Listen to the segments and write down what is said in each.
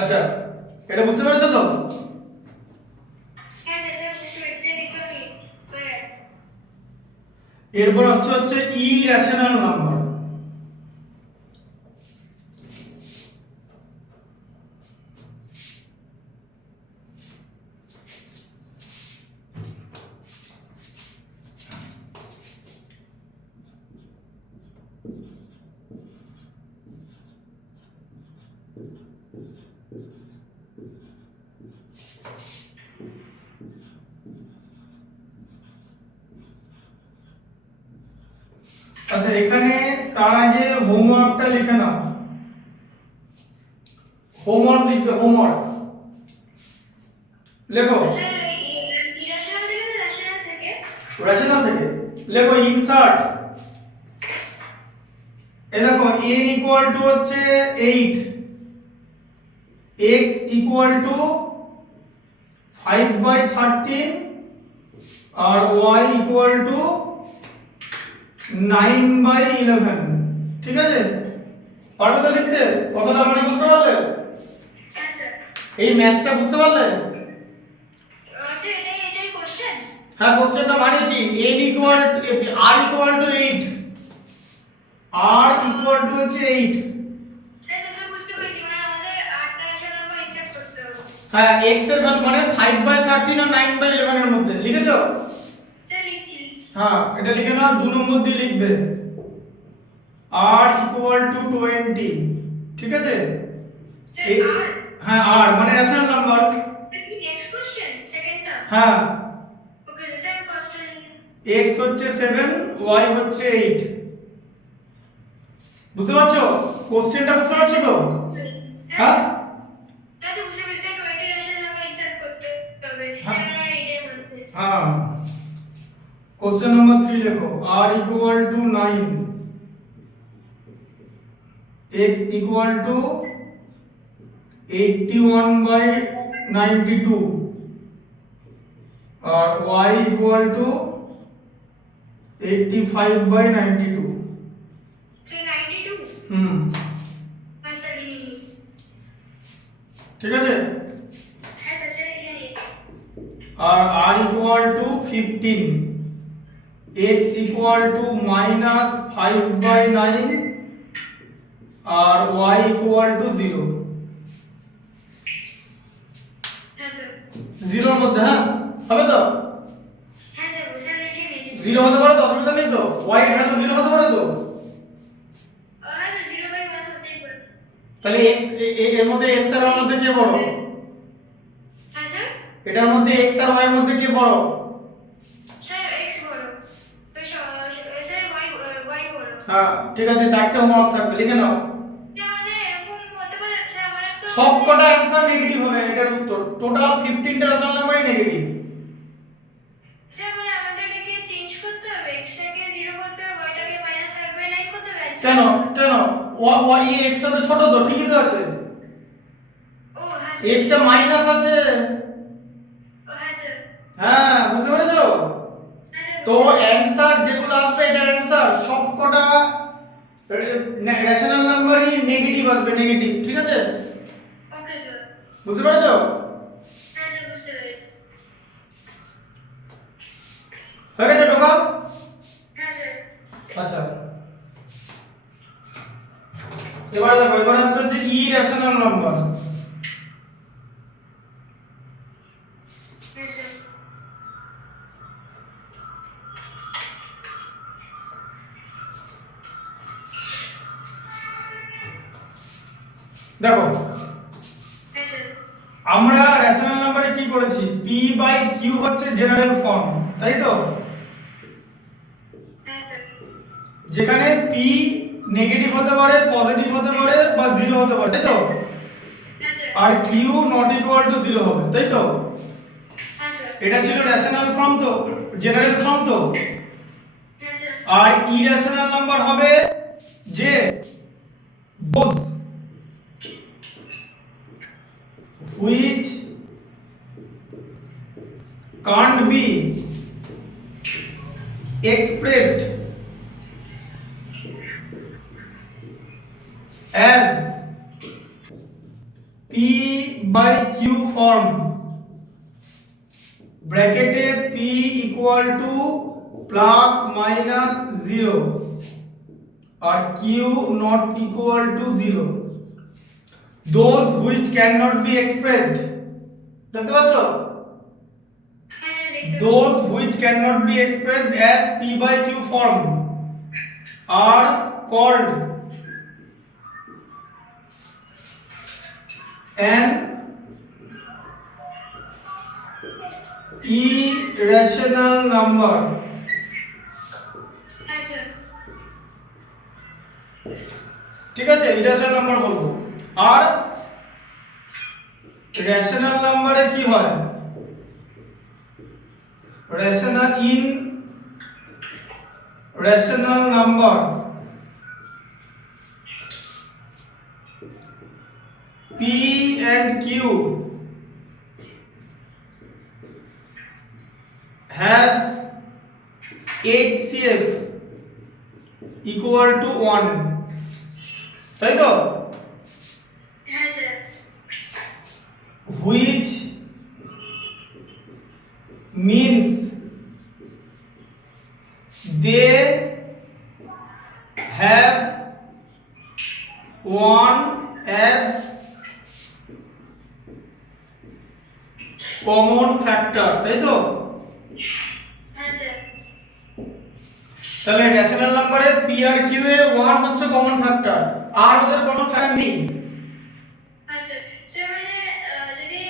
আচ্ছা, এটা বুঝতে পেরেছো তো? এরপর আসছে হচ্ছে ইরেশনাল নাম্বার। আচ্ছা, এখানে তার আগে হোমওয়ার্কটা লিখে নাও। হোমওয়ার্ক লিখবে, হোমওয়ার্ক লেখো। রেশনাল থেকে লেখো ইনসার্ট। এই দেখো n ইকুয়াল টু হচ্ছে 8, x ইকুয়াল টু 5/13 আর y ইকুয়াল টু 9/11। ঠিক আছে, পারবে তো লিখতে? কথাটা মানে বুঝতে পারলে? এই ম্যাথটা বুঝতে পারলে? হ্যাঁ, কোশ্চেনটা মানে কি n equal r equal two 8, r equal two হচ্ছে 8। হ্যাঁ, x এর ভ্যালু মানে 5/13 আর 9/11 এর মধ্যে লিখেছো? হ্যাঁ, এটা লিখে নাও, 2 নম্বর দিয়ে লিখবে r ইকুয়াল টু 20। ঠিক আছে, হ্যাঁ r মানে রেশনাল নাম্বার। হ্যাঁ, x হচ্ছে 7, y হচ্ছে 8। বুঝতে পারছো? কোশ্চেনটা বুঝতে পারছো তো? হ্যাঁ, হ্যাঁ। কোশ্চেন নাম্বার 3 লেখো, r equal to 9, x equal to 81/92 আর y ইকুয়াল টু 85/92। ঠিক আছে, আর r equal to 15, x equal to -5/9 আর y ইকুয়াল টু 0। 0 এর মধ্যে, হ্যাঁ হবে তো? 0 হতে পারে তো, অসুবিধা নেই তো? y এর ভ্যালু 0 হতে পারে তো? তাহলে x এর মধ্যে x আর y এর মধ্যে কে বড়? এটার মধ্যে x আর y এর মধ্যে কে বড়? হ্যাঁ, ঠিক আছে, 4টে হোমওয়ার্ক থাকবে, লিখে নাও। সবকটা অ্যানসার নেগেটিভ হবে এটার উত্তর। টোটাল 15টা রেশনাল নাম্বারই নেগেটিভ। কেন কেন? এই এক্সট্রা তো ছোট তো, ঠিকই তো আছে। এক্সট্রা মাইনাস আছে। হ্যাঁ, বুঝতে পেরেছো? তো অ্যানসার যেগুলো আসবে, এটার অ্যানসার সবকটা রেশনাল নাম্বারই নেগেটিভ আসবে, নেগেটিভ। ঠিক আছে, বুঝতে পেরেছো? হয়ে গেছে টোকা? আচ্ছা, এবারে দেখো, এবার আসছে হচ্ছে ইরেশনাল নাম্বার। দেখো, আমরা রেশনাল নাম্বারে কি করেছি? p বাই q হচ্ছে জেনারেল ফর্ম, তাই তো? যেখানে p নেগেটিভ হতে পারে, পজিটিভ হতে পারে বা 0 হতে পারে, তাই তো? আর q নট ইকুয়াল টু 0 হবে, তাই তো? এটা ছিল রেশনাল ফর্ম তো, জেনারেল ফর্ম তো। আর ইরেশনাল নাম্বার হবে যে those which can't be expressed as p by Q form, ব্র্যাকেটে p equal to plus minus 0 আর q not equal to 0, those which cannot be expressed, দেখতে পাচ্ছ, those which cannot be expressed as p by q form are called an irrational number. ঠিক আছে, irrational number বলবো। আর rational নাম্বারে কি হয়, rational number p and q has HCF equal to 1, তাই তো, which means they have 1 as common factor, তাই তো। তাহলে রেশনাল নাম্বারে p আর q এ 1 হচ্ছে কমন ফ্যাক্টর, আর ওদের কোনো ফ্যাক্টর নেই। আচ্ছা সে মানে যদি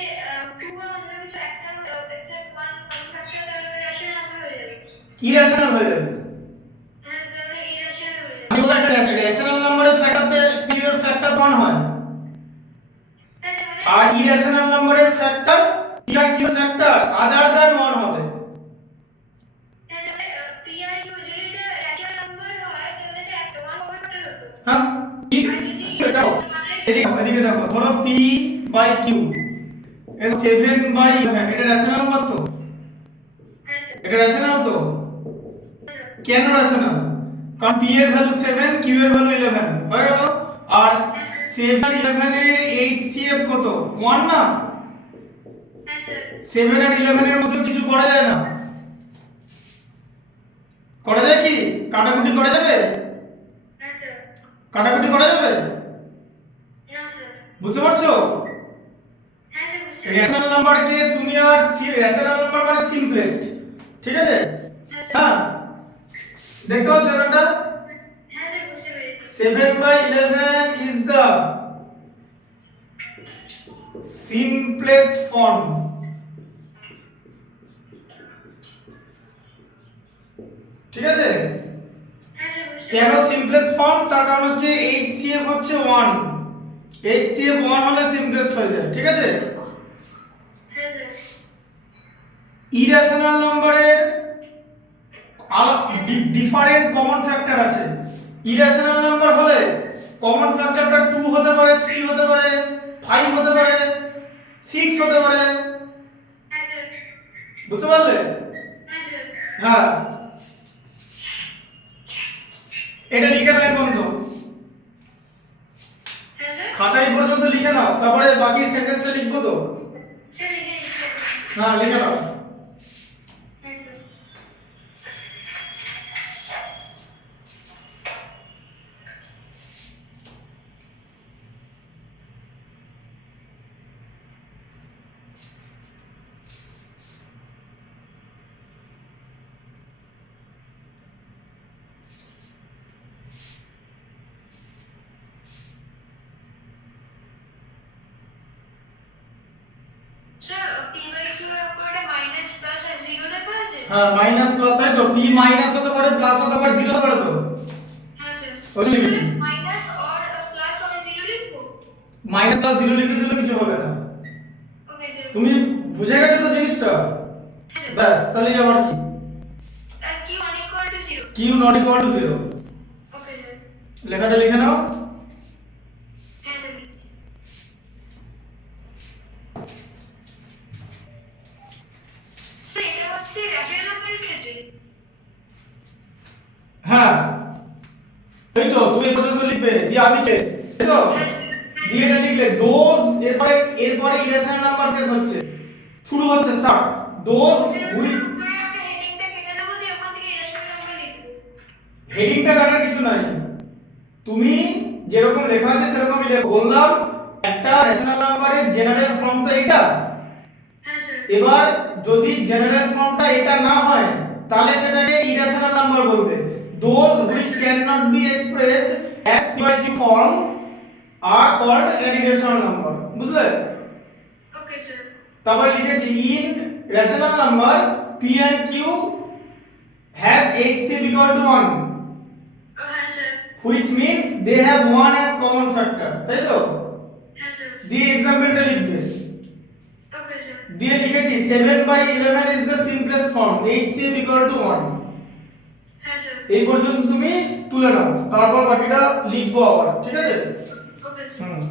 2 বা অন্য কিছু একটা এক্সেপ্ট 1 কমন ফ্যাক্টর তাহলে রেশনাল নাম্বার হয়ে যাবে, ইরেশনাল হয়ে যাবে। হ্যাঁ তাহলে ইরেশনাল হয়ে যাবে। আমি বললাম একটা রেশনাল নাম্বারের ফ্যাক্টরতে p এর ফ্যাক্টর 1 হয়, আচ্ছা মানে আর ইরেশনাল নাম্বারের ফ্যাক্টর p আর q এর ফ্যাক্টর আদার দ্যান 1 হবে। p আর q যদি এটা রেশনাল নাম্বার হয় তাহলে যে একটা 1 কমন ফ্যাক্টর হতো। হ্যাঁ, সেটা এদিকে দেখো, ধরো p বাই q এর 7 বাই 11, এটা রেশনাল নাম্বার তো, আচ্ছা এটা রেশনাল তো। কেন রেশনাল? কারণ p এর ভ্যালু 7, q এর ভ্যালু 11 হয়ে গেল, আর 7 আর 11 এর HCF কত, 1 না। আচ্ছা 7 আর 11 এর মধ্যে কিছু করা যায় না, করা যায় কি, কাটাকুটি করা যাবে, আচ্ছা কাটাকুটি করা যাবে, না স্যার বুঝতে পারছো? হ্যাঁ স্যার বুঝতে রেশনাল নাম্বারকে তুমি আর রেশনাল নাম্বার মানে সিম্পলেস্ট, ঠিক আছে। হ্যাঁ, দেখতে পাচ্ছ এটা, হ্যাঁ স্যার বুঝতে পেরেছি। 7 by 11 is the simplest form, ঠিক আছে। হ্যাঁ স্যার বুঝতে কেন সিম্পলেস্ট ফর্ম, তার কারণ হচ্ছে HCF হচ্ছে 1, HCF 1 হলে সিম্পলেস্ট হয়ে যায়, ঠিক আছে। হ্যাঁ স্যার ইরেশনাল নাম্বারের ডিফারেন্ট কমন ফ্যাক্টর আছে। ইরেশনাল নাম্বার হলে কমন ফ্যাক্টরটা 2 হতে পারে, 3 হতে পারে, 5 হতে পারে, 6 হতে পারে, হ্যাঁ স্যার বুঝতে পারলে? হ্যাঁ স্যার হ্যাঁ, এটা লিখে নাও বন্ধ, হ্যাঁ স্যার খাতায় পর্যন্ত লিখে নাও, তারপরে বাকি সেন্টেন্সটা লিখবো তো। স্যার লিখে নিচ্ছি। হ্যাঁ, লিখে নাও। হ্যাঁ sir sir p by q এর উপর একটা মাইনাস প্লাস আর 0 লেখা আছে। হ্যাঁ, মাইনাস প্লাস, তাই তো, p মাইনাস হতে পারে, প্লাস হতে পারে, 0 হতে পারে তো। হ্যাঁ স্যার ওই লিখেছি, মাইনাস অর প্লাস অর 0 লিখবো। মাইনাস প্লাস 0 লিখে দিলে কিছু হবে না। ওকে স্যার তুমি বুঝে গেছো তো জিনিসটা, হ্যাঁ স্যার ব্যাস, তাহলে আবার কি, আর q equal to 0। q not equal to 0, okay sir লেখাটা লিখে নাও। হ্যাঁ স্যার লিখছি। স্যার এটা হচ্ছে রেশনাল নাম্বারের ক্ষেত্রে। হ্যাঁ, এই তো, তুমি এই পর্যন্ত লিখবে, দিয়ে আমি কে, তাই তো। হ্যাঁ স্যার দিয়ে এটা লিখলে দোজ, এরপরে ইরেশনাল নাম্বার শেষ হচ্ছে, শুরু হচ্ছে, স্টার্ট দোজ হুইচ। হেডিংটা কাটার কিছু নাই, তুমি যেরকম লেখা আছে সেরকমই লেখো। বললাম একটা রেশনাল নাম্বারের জেনারেল ফর্ম তো এটা। এবার যদি জেনারেল ফর্মটা এটা না হয় তাহলে সেটাকে ইরেশনাল নাম্বার বলবে। Those which can not be expressed as PYQ form are called an irrational number. বুঝলে? Okay sir. তারপর লিখেছি in rational number P and Q has HCF equal to 1, হ্যাঁ sir. which means they have 1 as common factor, তাই তো? হ্যাঁ sir. দিয়ে এক্সাম্পলটা লিখবে। Okay sir. দিয়ে লিখেছি 7/11 is the simplest form, HCF equal to 1। হ্যাঁ স্যার। এই পর্যন্ত তুমি তুলে নাও, তারপর বাকিটা লিখবো আবার, ঠিক আছে? Okay sir. হুম।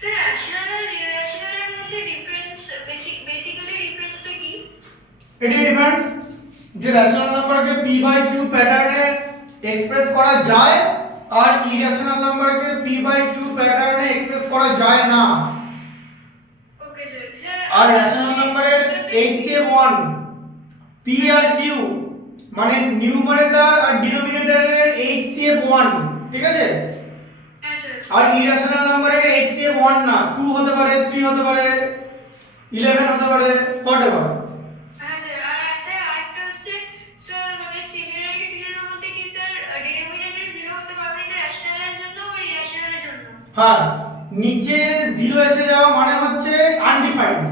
স্যার রেশনাল আর ইরেশনালের মধ্যে ডিফারেন্স, বেসিক্যালি ডিফারেন্সটা কি? এটাই ডিফারেন্স যে রেশনাল নাম্বারকে P/Q প্যাটার্নে এক্সপ্রেস করা যায় আর ইরেশনাল নাম্বারকে P/Q প্যাটার্নে এক্সপ্রেস করা যায় না। Okay sir. স্যার আর রেশনাল নাম্বারের HCF 1, P আর Q মানে নিউমারেটর আর ডিনোমিনেটরের HCF 1, ঠিক আছে? হ্যাঁ স্যার। আর ইরেশনাল নাম্বারের HCF 1 না, 2 হতে পারে, 3 হতে পারে, 11 হতে পারে, whatever। হ্যাঁ স্যার। আর স্যার আরেকটা হচ্ছে স্যার মানে সিমিলারিটি ডিগ্রির মধ্যে কি স্যার ডিনোমিনেটর 0 হতে পারবে না রেশনালের জন্য আর ইরেশনালের জন্য? হ্যাঁ, নিচে 0 এসে যাওয়া মানে হচ্ছে আনডিফাইন্ড,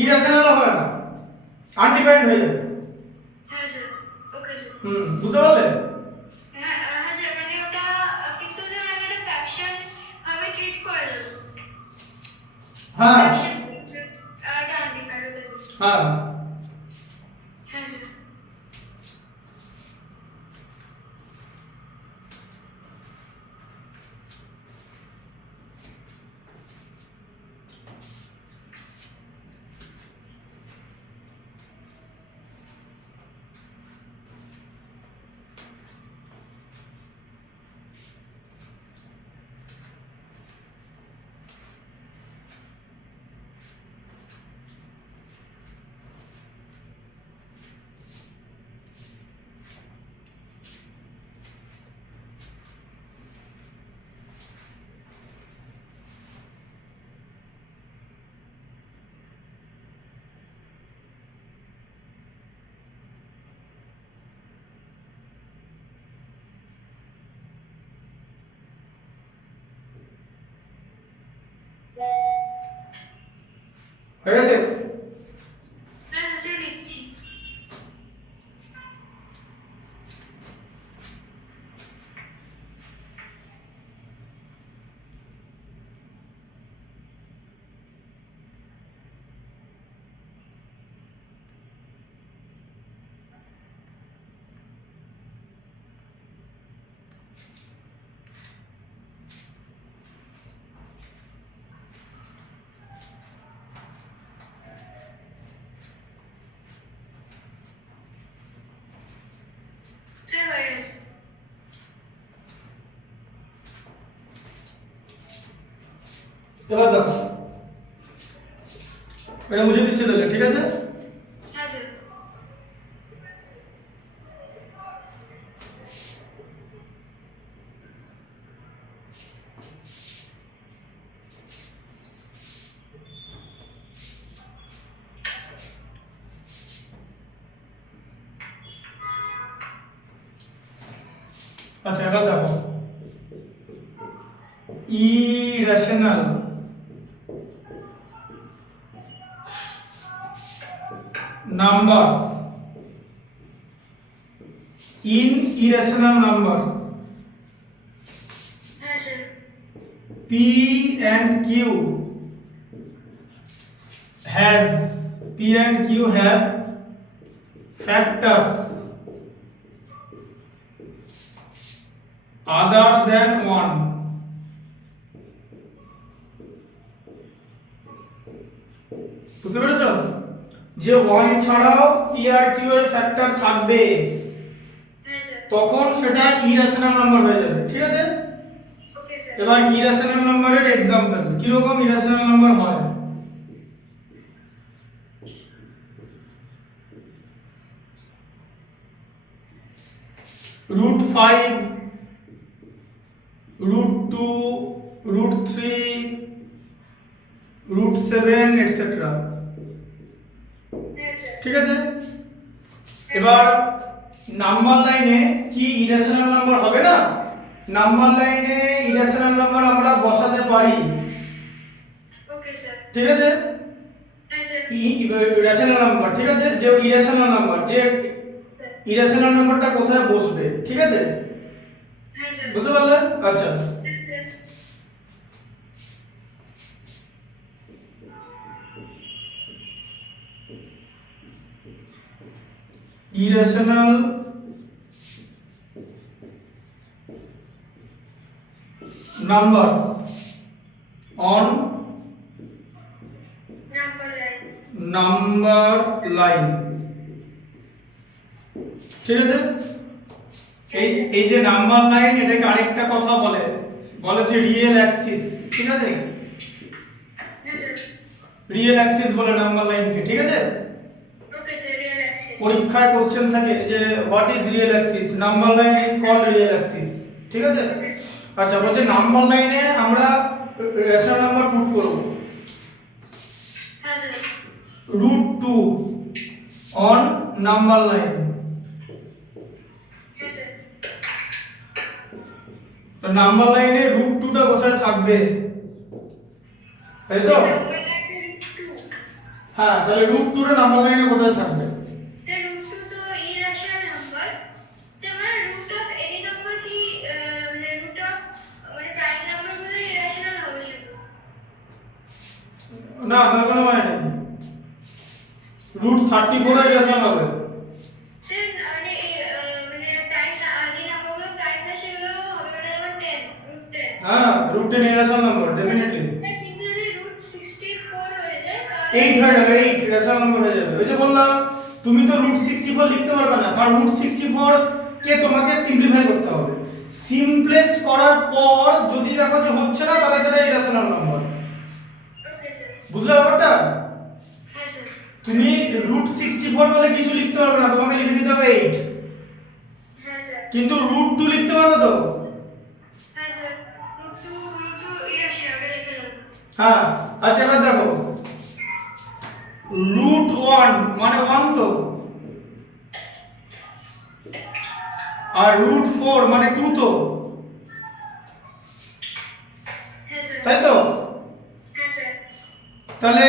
ইরেশনাল হবে না, আনডিফাইন্ড হয়ে যাবে। হ্যাঁ স্যার। Okay sir. বুঝতে পারলে? হ্যাঁ হ্যাঁ স্যার মানে ওটা কিন্তু স্যার একটা ফ্র্যাকশন ভাবে ট্রিট করা যাবে। হ্যাঁ আর এটা আনডিফাইন্ড হবে। হ্যাঁ। হ্যাঁ স্যার। হয়ে গেছে? হ্যাঁ স্যার লিখছি। স্যার হয়ে গেছে। এবার দেখো, এটা মুছে দিচ্ছে তাহলে, ঠিক আছে? হ্যাঁ স্যার। আচ্ছা এবার দেখো irrational numbers in irrational numbers হ্যাঁ sir p and q has p and q have factors other than 1 বুঝতে পেরেছো যে 1 ছাড়াও p আর q এর ফ্যাক্টর থাকবে হ্যাঁ স্যার তখন সেটা ইরেশনাল নাম্বার হয়ে যাবে ঠিক আছে ওকে স্যার এবার ইরেশনাল নাম্বারের एग्जांपल কি রকম ইরেশনাল নাম্বার হয় √5 √2 √3 √7 এটসেট্রা হ্যাঁ স্যার ঠিক আছে এবার নাম্বার লাইনে কি ইরেশনাল নাম্বার হবে না নাম্বার লাইনে ইরেশনাল নাম্বার আমরা বসাতে পারি ওকে স্যার ঠিক আছে হ্যাঁ স্যার ইরেশনাল নাম্বার ঠিক আছে যে ইরেশনাল নাম্বার যে ইরেশনাল নাম্বারটা কোথায় বসবে ঠিক আছে হ্যাঁ স্যার বুঝতে পারলে আচ্ছা irrational numbers on number line ঠিক আছে এই এই যে নাম্বার লাইন এটাকে আরেকটা কথা বলে বলে যে রিয়েল অ্যাক্সিস ঠিক আছে রিয়েল অ্যাক্সিস বলে নাম্বার লাইনকে ঠিক আছে ওকে স্যার রিয়েল অ্যাক্সিস পরীক্ষায় কোশ্চেন থাকে যে what is real axis number line is called real axis ঠিক আছে আচ্ছা বলছে নাম্বার লাইনে আমরা রেশনাল নাম্বার পুট করব হ্যাঁ স্যার √2 অন নাম্বার লাইন হ্যাঁ স্যার তো নাম্বার লাইনে √2 টা কোথায় থাকবে তাই তো হ্যাঁ তাহলে √2 টা নাম্বার লাইনে কোথায় থাকবে স্যার √2 তো ইরেশনাল নাম্বার স্যার মানে √ অফ এনি নাম্বার কি মানে √ অফ মানে প্রাইম নাম্বার গুলো ইরেশনাল হবে শুধু না তার কোনো মানে নেই √34 এর রেশনাল হবে স্যার মানে মানে প্রাইম যে নাম্বারগুলো প্রাইম না সেগুলো হবে মানে যেমন 10 √10 হ্যাঁ √10 এর রেশনাল নাম্বার ডেফিনেটলি কিন্তু যদি √64 হয়ে যায় 8 হয়ে যাবে 8 রেশনাল নাম্বার হয়ে যাবে ওই যে বললাম তুমি তো √64 লিখতে পারবে না কারণ √64 কে তোমাকে সিম্পলিফাই করতে হবে সিম্পলেস্ট করার পর যদি দেখো যে হচ্ছে না তাহলে সেটা ইরেশনাল নাম্বার ওকে স্যার বুঝলে ব্যাপারটা হ্যাঁ স্যার তুমি √64 বলে কিছু লিখতে পারবে না তোমাকে লিখে দিতে হবে 8 হ্যাঁ স্যার কিন্তু √2 লিখতে পারবে তো হ্যাঁ স্যার √2 ইরেশনাল লিখে দেবো হ্যাঁ আচ্ছা এবার দেখো √1 মানে 1 তো আর √4 মানে 2 তো হ্যাঁ স্যার তাই তো হ্যাঁ স্যার তাহলে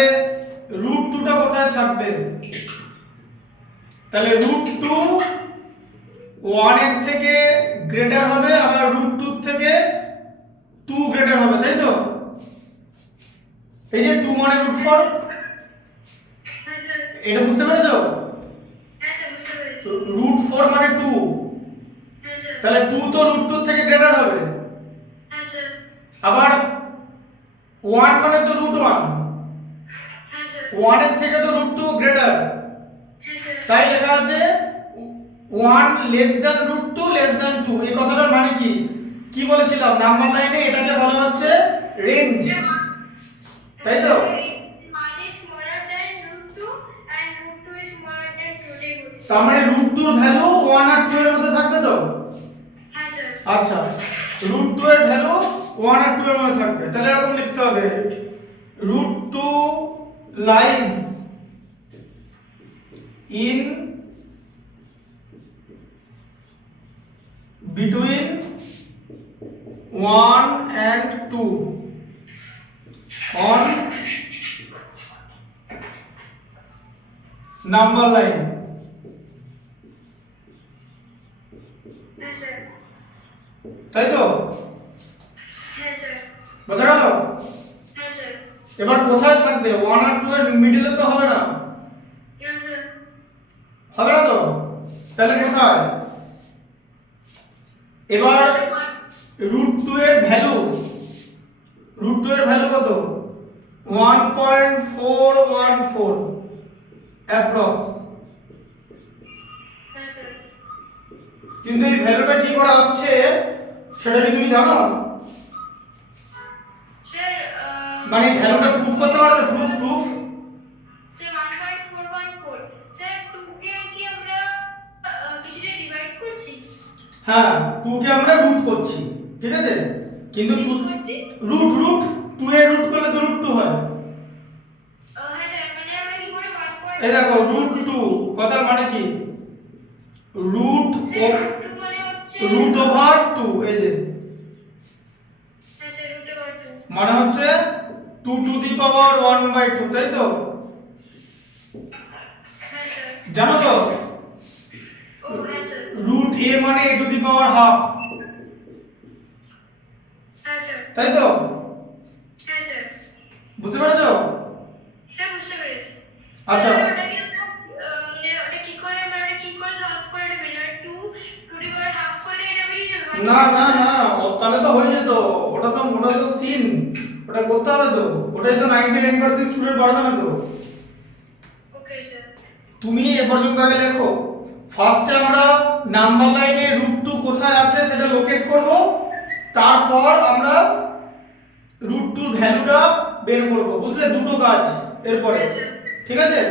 √2 টা কোথায় থাকবে তাহলে √2 1 এর থেকে গ্রেটার হবে আবার √2 থেকে 2 গ্রেটার হবে তাই তো এই যে 2 মানে √4 হ্যাঁ স্যার এটা বুঝতে পেরেছো হ্যাঁ স্যার বুঝতে পেরেছি √4 মানে 2 হ্যাঁ স্যার তাহলে 2 তো √2 থেকে গ্রেটার হবে হ্যাঁ স্যার আবার 1 মানে তো √1 হ্যাঁ স্যার 1 এর থেকে তো √2 গ্রেটার হ্যাঁ স্যার তাই লেখা আছে 1 লেস দ্যান √2 লেস দ্যান 2 এই কথাটার মানে কি কি বলেছিলাম নাম্বার লাইনে এটাকে বলা হচ্ছে রেঞ্জ তাই তো মানে smaller than √2 and √2 is smaller than 2 টাই বলি তার মানে √2 এর ভ্যালু 1 আর 2 এর মধ্যে থাকবে তো হ্যাঁ স্যার আচ্ছা √2 এর ভ্যালু 1 আর 2 এর মধ্যে থাকবে তাহলে এরকম লিখতে হবে √2 lies in between 1 and 2 on number line. হ্যাঁ স্যার তাই তো? হ্যাঁ স্যার বোঝা গেল? হ্যাঁ স্যার এবার কোথায় থাকবে? 1 আর 2 এর মিডলে তো হবে না। না স্যার হবে না তো? তাহলে কোথায়? এবার √2 এর ভ্যালু কত? 1.414 অ্যাপ্রক্স। হ্যাঁ স্যার কিন্তু এই ভ্যালুটা কি করে আসছে সেটা কি তুমি জানো? স্যার মানে এই ভ্যালুটা প্রুফ করতে পারবে? প্রুফ স্যার 1.414 স্যার 2 কে কি আমরা কিছুটা ডিভাইড করছি? হ্যাঁ 2 কে আমরা রুট করছি, ঠিক আছে? কিন্তু কি করছি? রুট 2 এর রুট করলে তো √2 হয়। হ্যাঁ স্যার মানে আমরা কি করে 1. এই দেখো √2 কথার মানে কি? রুট স্যার √2 মানে হচ্ছে √2 এই যে হ্যাঁ স্যার √2 মানে হচ্ছে 2 টু দি পাওয়ার 1/2, তাই তো? হ্যাঁ স্যার জানো তো ও হ্যাঁ স্যার √a মানে a to the power half, হ্যাঁ স্যার তাই তো? হ্যাঁ স্যার বুঝতে পেরেছো? স্যার বুঝতে পেরেছি। আচ্ছা। স্যার ওটাকে আমরা, মানে ওটা কি করে আমরা ওটা কি করে সলভ করে এটা বেরিয়ে যাবে? 2 টু দি পাওয়ার হাফ করলে এটা বেরিয়ে যাবে। না না না, তাহলে তো হয়ে যেত। ওটা তো সিন, ওটা করতে হবে তো। ওটাই তো 99% স্টুডেন্ট পারবে না তো। ওকে স্যার তুমি এ পর্যন্ত আগে লেখো। ফার্স্টে আমরা নাম্বার লাইনে √2 কোথায় আছে সেটা লোকেট করব, তারপর আমরা √2 ভ্যালুটা বের করব। বুঝলে? দুটো কাজ এরপরে, ঠিক আছে?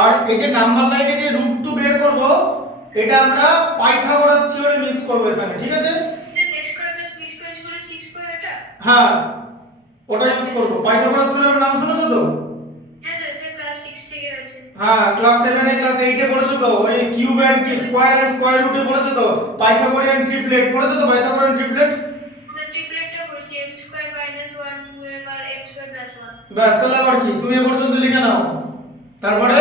আর এই যে নাম্বার লাইনে যে √2 বের করব, এটা আমরা পাইথাগোরাস থিওরেম ইউজ করব এখানে, ঠিক আছে? a square plus b square equal c square এটা? হ্যাঁ ওটা ইউজ করব। পাইথাগোরাস থিওরেমের নাম শুনেছো তো? হ্যাঁ স্যার স্যার ক্লাস 6 থেকে আছে। হ্যাঁ ক্লাস 7 এ ক্লাস 8 এ পড়েছো তো। ওই cube and square and square root এ পড়েছো তো। পাইথাগোরিয়ান ট্রিপলেট পড়েছো তো? পাইথাগোরিয়ান ট্রিপলেট না ট্রিপলেটটা করছি m স্কয়ার মাইনাস 1 2m আর m স্কয়ার প্লাস 1। ব্যাস, তাহলে আবার কি? তুমি এ পর্যন্ত লিখে নাও, তারপরে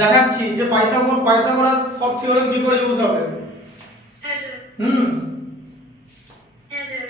দেখাচ্ছি যে পাইথাগোরাস থিওরেম কি করে ইউজ হবে। হ্যাঁ স্যার হুম হ্যাঁ স্যার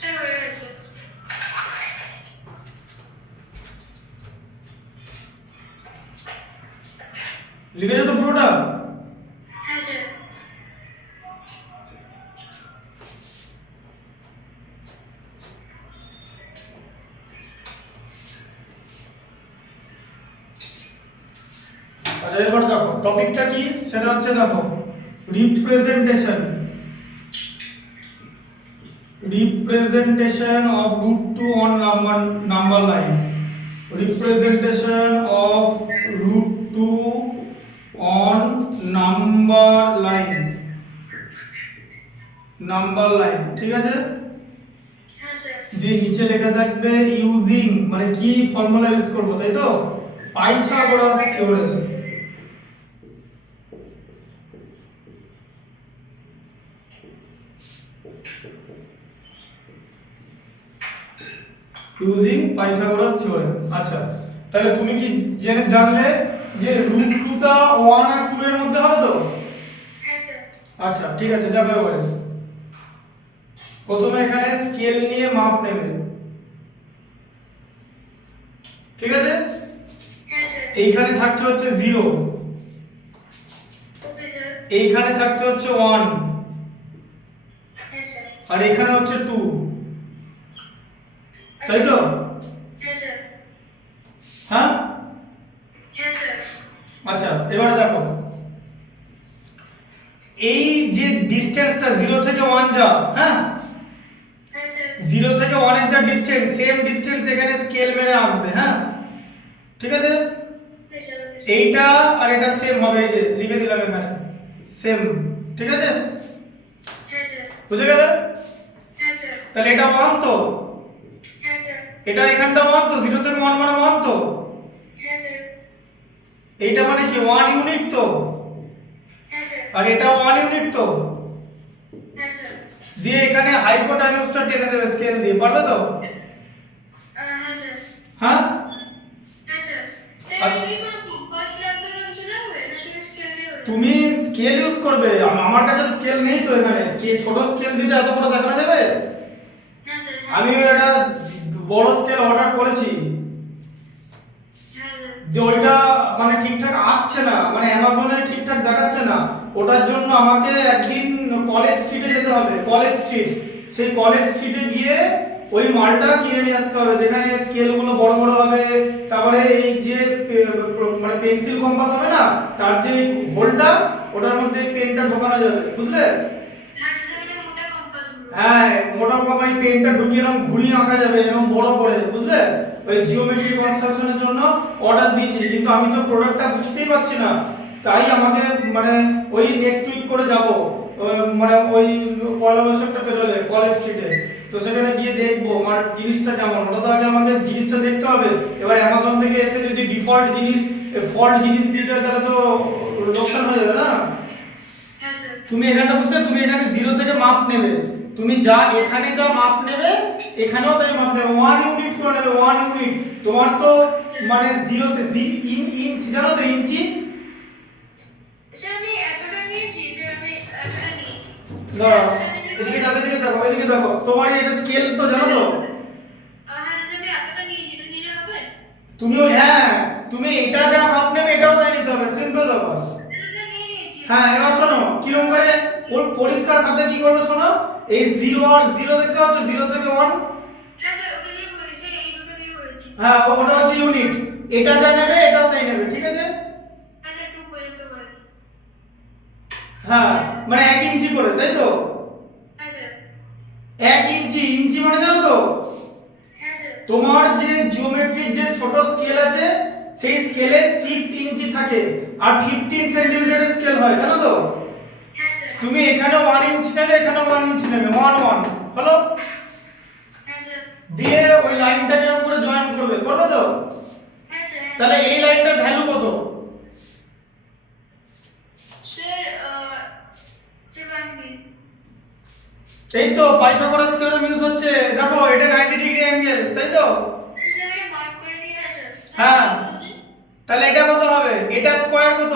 স্যার হয়ে গেছে। লিখেছো তো পুরোটা? হ্যাঁ স্যার আচ্ছা এবার দেখো টপিকটা কি সেটা হচ্ছে, দেখো representation of √2 on number line. Representation of √2 on number line, ঠিক আছে। হ্যাঁ স্যার। দিয়ে নিচে লেখা থাকবে ইউজিং, মানে কি ফর্মুলা ইউজ করব, তাই তো? Pythagoras theorem. Using Pythagoras theorem. আচ্ছা, তাহলে তুমি কি জানলে যে √2টা 1 আর 2 এর মধ্যে হবে তো? হ্যাঁ স্যার। আচ্ছা ঠিক আছে, যাবে এবারে। প্রথমে এখানে স্কেল নিয়ে মাপ নেবে, ঠিক আছে। হ্যাঁ স্যার। এইখানে থাকতে হচ্ছে 0, ওকে স্যার। এইখানে থাকতে হচ্ছে 1, হ্যাঁ স্যার। আর এখানে হচ্ছে 2, তাই তো? হ্যাঁ স্যার। হ্যাঁ হ্যাঁ স্যার। আচ্ছা, এবারে দেখো এই যে ডিসটেন্সটা 0 থেকে 1 যা, হ্যাঁ, হ্যাঁ স্যার। 0 থেকে 1 এর যা ডিসটেন্স, সেম ডিসটেন্স এখানে স্কেল মেরে আনবে, হ্যাঁ, ঠিক আছে। হ্যাঁ স্যার। এইটা আর এটা সেম হবে, এই যে লিখে দিলাম এখানে সেম, ঠিক আছে। হ্যাঁ স্যার। বুঝে গেলে? হ্যাঁ স্যার। তাহলে এটা 1 তো, হ্যাঁ স্যার। এটা এখানটা 1 তো, 0 থেকে 1 মানে 1 তো, হ্যাঁ স্যার। এইটা মানে কি 1 ইউনিট তো, হ্যাঁ স্যার। আর এটা 1 ইউনিট তো। হ্যাঁ স্যার। দিয়ে এখানে হাইপোটেনিউসটা টেনে দেবে স্কেল দিয়ে, পারবে তো? হ্যাঁ স্যার। হ্যাঁ হ্যাঁ স্যার। স্যার আর এমনি কোনো কম্পাস লাগবে না, কিছু লাগবে না, শুধু স্কেল দিয়ে হয়ে যাবে? তুমি স্কেল ইউজ করবে, আমার কাছে স্কেল নেই তো, এখানে স্কেল, ছোট স্কেল দিতে এত বড় দেখানো যাবে? না স্যার। আমি এটা বড় স্কেল অর্ডার করেছি, হ্যাঁ স্যার। যে ওইটা মানে ঠিকঠাক আসছে না, মানে অ্যামাজনে ঠিকঠাক দেখাচ্ছে না। ওটার জন্য আমাকে একদিন কলেজ স্ট্রিটে যেতে হবে, কলেজ স্ট্রিট। সেই কলেজ স্ট্রিটে গিয়ে ওই মালটা কিনে নিয়ে আসতে হবে, যেখানে স্কেলগুলো বড় বড় হবে। তারপরে এই যে মানে পেন্সিল কম্পাস হবে না, তার যে হোলটা, ওটার মধ্যে পেনটা ঢোকানো যাবে, বুঝলে? হ্যাঁ স্যার, মানে মোটা কম্পাস গুলো। হ্যাঁ, মোটা কমাই পেনটা ঢুকিয়ে এরকম ঘুরিয়ে আঁকা যাবে, এরকম বড় করে, বুঝলে? ওই জিওমেট্রি কনস্ট্রাকশনের জন্য অর্ডার দিয়েছি, কিন্তু আমি তো প্রোডাক্টটা বুঝতেই পারছি না। তাই আমাকে মানে ওই নেক্সট উইক করে যাব, মানে ওই পয়লা বৈশাখটা পেরোলে কলেজ স্ট্রিটে। তো সেখানে গিয়ে দেখবো আমার জিনিসটা কেমন, ওটা তো আগে আমাকে জিনিসটা দেখতে হবে। এবার অ্যামাজন থেকে এসে যদি ডিফল্ট জিনিস, ফল্ট জিনিস দিয়ে দেয়, তাহলে তো লোকসান হয়ে যাবে না। হ্যাঁ স্যার। তুমি এখানটা বুঝতে, তুমি এখানে 0 থেকে মাপ নেবে, তুমি যা এখানে যা মাপ নেবে এখানেও তাই মাপ নেবে, 1 ইউনিট করে নেবে, 1 ইউনিট। তোমার তো মানে 0 সে ইঞ্চ, জানো তো ইঞ্চি? স্যার আমি এতটা নিয়েছি, স্যার আমি এতটা নিয়েছি। না, এদিকে দেখো, এদিকে দেখো, এদিকে দেখো, তোমার এটা স্কেল তো জানো তো? হ্যাঁ স্যার, আমি এতটা নিয়েছি, এটা নিলে হবে? তুমি ওই, হ্যাঁ, তুমি এটা যা মাপ নেবে এটাও তাই নিতে হবে, সিম্পল ব্যাপার। এটা নিয়ে নিয়েছি। হ্যাঁ, এবার শোনো কিরকম করে পরীক্ষার খাতায় কি করবে শোনো। এই 0 আর 0 দেখতে পাচ্ছ, 0 থেকে 1, হ্যাঁ স্যার, ওটা দিয়ে করেছি, এই দুটো দিয়ে করেছি। হ্যাঁ ওটা হচ্ছে ইউনিট। এটা যা নেবে এটাও তাই নেবে, ঠিক আছে। হ্যাঁ স্যার, 2 পর্যন্ত করেছি। হ্যাঁ, মানে 1 ইঞ্চি করে, তাই তো? হ্যাঁ স্যার। 1 ইঞ্চি, ইঞ্চি মানে জানো তো? হ্যাঁ স্যার। তোমার যে জিওমেট্রির যে ছোট স্কেল আছে, সেই স্কেলে 6 ইঞ্চি থাকে, আর 15 সেন্টিমিটারের স্কেল হয়, জানো তো? হ্যাঁ স্যার। তুমি এখানে 1 ইঞ্চ নেবে, এখানে 1 ইঞ্চ নেবে, 1 1 হলো। হ্যাঁ স্যার। দিয়ে ওই লাইনটাকে এরকম করে জয়েন করবে, করবে তো? হ্যাঁ স্যার। তাহলে এই লাইনটার ভ্যালু কত? Sir 1 minute. এই তো পাইথাগোরাস থিওরেম ইউজ হচ্ছে, দেখো এটা 90 ডিগ্রি অ্যাঙ্গেল, তাই তো? স্যার আমি মার্ক করে নিয়ে আসি। হ্যাঁ, তাহলে এটা কত হবে? এটা স্কয়ার কত?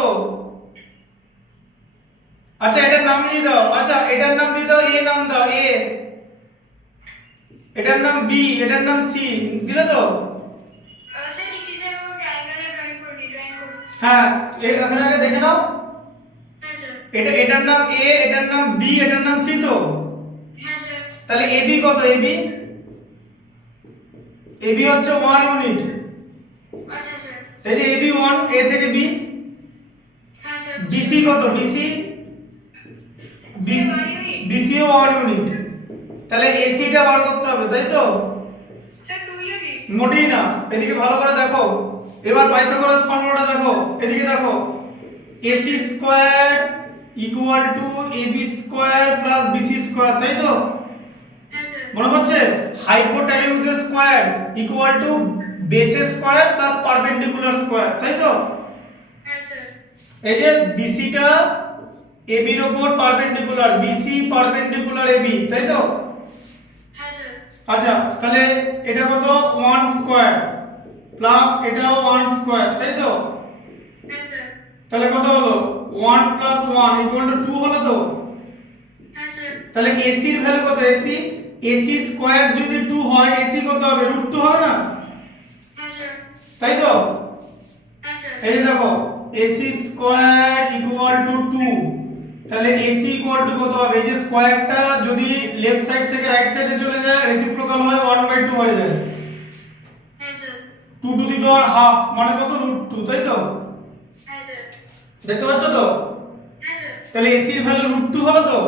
আচ্ছা এটার নাম দিয়ে দাও, আচ্ছা এটার নাম দিয়ে দাও, এ নাম দাও, এ। এটার নাম বি, এটার নাম সি, দিলে তো? স্যার নিচে স্যার ও ট্রায়াঙ্গেল ড্রয়িং করে দিই, ড্রয়িং করে। হ্যাঁ, এখানে আগে দেখে নাও। হ্যাঁ স্যার। এটার নাম এ, এটার নাম বি, এটার নাম সি তো? হ্যাঁ স্যার। তাহলে এবি কত? এবি, এবি হচ্ছে 1 ইউনিট। আচ্ছা স্যার। এই যে এবি 1, এ থেকে বি। হ্যাঁ স্যার। বিসি কত? BC, বিসিও 1 unit. তাহলে এসিটা বার করতে হবে, তাই তো? Sir 2 unit. মোটেই না, এদিকে ভালো করে দেখো। এবার পাইথাগোরাস ফর্মুলাটা দেখো, এদিকে দেখো। AC square equal to AB square plus BC square, তাই তো? হ্যাঁ স্যার। মনে হচ্ছে হাইপোটেনিউজ square equal to base square plus perpendicular square, তাই তো? হ্যাঁ স্যার। এই যে BC টা AB এর উপর পারপেন্ডিকুলার, BC পারপেন্ডিকুলার AB, তাই তো? হ্যাঁ স্যার। আচ্ছা, তাহলে এটা কত 1 স্কয়ার প্লাস এটাও 1 স্কয়ার, তাই তো? হ্যাঁ স্যার। তাহলে কত হলো 1 প্লাস 1 ইকুয়াল টু 2 হলো তো? হ্যাঁ স্যার। তাহলে AC এর ভ্যালু কত? AC স্কয়ার যদি 2 হয় AC কত হবে? √2 হবে না? হ্যাঁ স্যার। তাই তো? হ্যাঁ স্যার। এই যে দেখো AC স্কয়ার ইকুয়াল টু 2, তাহলে AC ইকুয়াল টু কত হবে? এই যে স্কয়ারটা যদি লেফট সাইড থেকে রাইট সাইডে চলে যায় রেসিপ্রোকাল হয় 1/2 হয়ে যায়। হ্যাঁ sir. 2 to the power half মানে কত? √2, তাই তো? হ্যাঁ স্যার। দেখতে পাচ্ছ তো? হ্যাঁ স্যার। তাহলে AC এর ভ্যালু √2 হলো তো?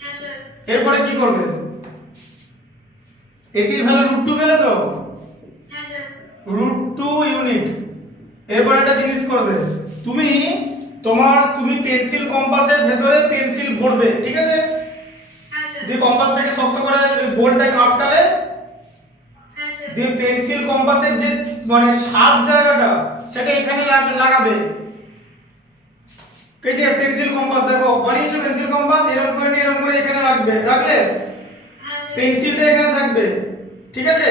হ্যাঁ স্যার। এরপরে কি করবে? AC এর ভ্যালু √2 পেলে তো? হ্যাঁ স্যার। √2 ইউনিট। এরপর একটা জিনিস করবে, তুমি পেন্সিল কম্পাসের ভেতরে পেন্সিল ভরবে, ঠিক আছে? হ্যাঁ স্যার। দিয়ে কম্পাসটাকে শক্ত করে গোলটাকে আটকালে, হ্যাঁ স্যার। দিয়ে পেন্সিল কম্পাসের যে মানে শার্প জায়গাটা সেটা এখানে লাগাবে। এই যে পেন্সিল কম্পাস দেখো বানিয়েছো, পেন্সিল কম্পাস এরকম করে নিয়ে এরকম করে এখানে রাখলে হ্যাঁ স্যার। পেন্সিলটা এখানে থাকবে, ঠিক আছে?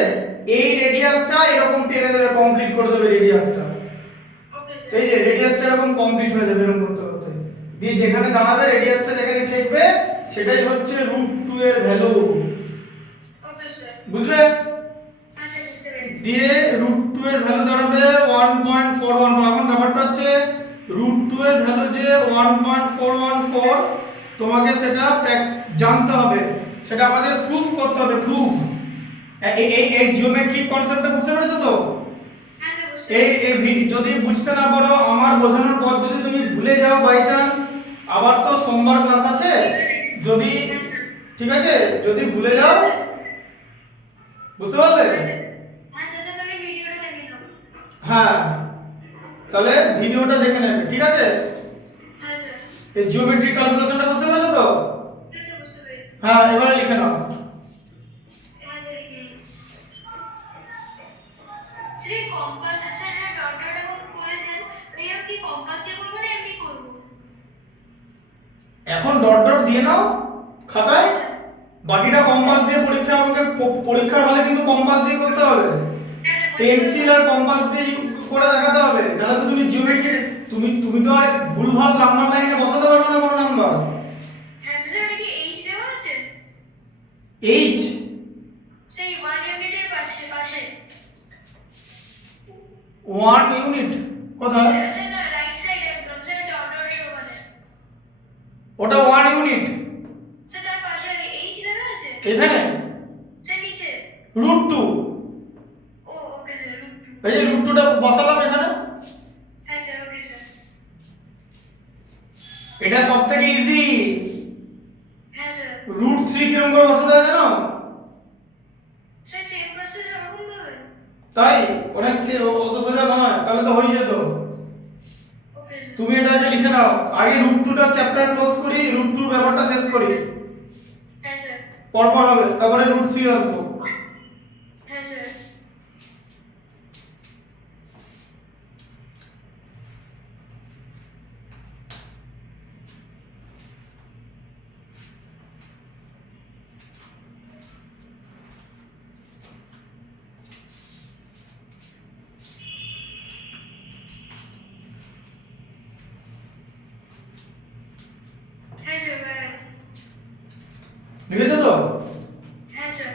এই রেডিয়াসটা এরকম টেনে দেবে, কমপ্লিট করে দেবে রেডিয়াসটা। ওকে তো স্যার। এই যে রেডিয়াসটা এরকম কমপ্লিট হয়ে যাবে এরকম করতে করতে, দিয়ে যেখানে দাঁড়াবে রেডিয়াসটা যেখানে ঠেকবে সেটাই হচ্ছে √2 এর ভ্যালু। Okay sir. বুঝলে? হ্যাঁ স্যার, বুঝতে পেরেছি। দিয়ে √2 এর ভ্যালু দাঁড়াবে 1.414। এখন ব্যাপারটা হচ্ছে √2 এর ভ্যালু যে 1.414 তোমাকে সেটা জানতে হবে, সেটা আমাদের প্রুফ করতে হবে, প্রুফ। এই জিওমেট্রিক কনসেপ্টটা বুঝতে পেরেছো তো? হ্যাঁ স্যার, বুঝতে এই পেরেছি। যদি বুঝতে না পারো, আমার বোঝানোর পর যদি তুমি ভুলে যাও বাই চান্স, আবার তো সোমবার ক্লাস আছে, যদি হ্যাঁ স্যার। ঠিক আছে যদি ভুলে যাও, বুঝতে পারলে? হ্যাঁ স্যার। হ্যাঁ স্যার, তাহলে ভিডিওটা দেখে নাও। হ্যাঁ, তাহলে ভিডিওটা দেখে নেবে, ঠিক আছে? হ্যাঁ স্যার। এই জিওমেট্রিক ক্যালকুলেশনটা বুঝতে পেরেছো তো? হ্যাঁ স্যার, বুঝতে পেরেছি। হ্যাঁ, এবারে লিখে নাও। হ্যাঁ স্যার, লিখে নিন। স্যার, কম্পাস, স্যার হ্যাঁ ডট ডট এখন করেছেন, এই কি কম্পাস দিয়ে করবো না এমনি করবো? এখন ডট ডট দিয়ে নাও খাতায়, বাকিটা কম্পাস দিয়ে পরীক্ষার হলে কিন্তু কম্পাস দিয়ে করতে হবে, পেন্সিল আর কম্পাস দিয়ে করে দেখাতে হবে, নাহলে তো তুমি জিওমেট্রি তুমি তো আর ভুলভাল নাম্বার লাইনে বসাতে পারবে না কোনো নাম্বার। হ্যাঁ স্যার, এটা কি এইচ দেওয়া আছে? এইচ সেই 1 ইউনিটের পাশে পাশে। 1 ইউনিট কোথায়? স্যার না, রাইট সাইড একদম স্যার, ডট ডটের ওখানে। ওটা 1 ইউনিট। স্যার তার পাশে আগে এইচ দেওয়া আছে? এখানে স্যার নিচে। √2, ও ওকে স্যার, এই যে √2টা বসালাম এখানে। হ্যাঁ স্যার, ওকে স্যার। এটা সবথেকে ইজি। হ্যাঁ স্যার। √3 কিরকম করে বসাতে হয় জানো? স্যার সেম প্রসেস ওরকম ভাবে? তাই অনেক অত সোজা নয়, তাহলে তো হয়ে যেত। Okay sir. তুমি এটা আগে লিখে নাও, আগে √2টা চ্যাপ্টার ক্লোজ করি, √2 ব্যাপারটা শেষ করি, হ্যাঁ স্যার। পরপর হবে, তারপরে √3 আসবো। হ্যাঁ স্যার। হ্যাঁ স্যার, বাই। লিখেছো তো? হ্যাঁ স্যার।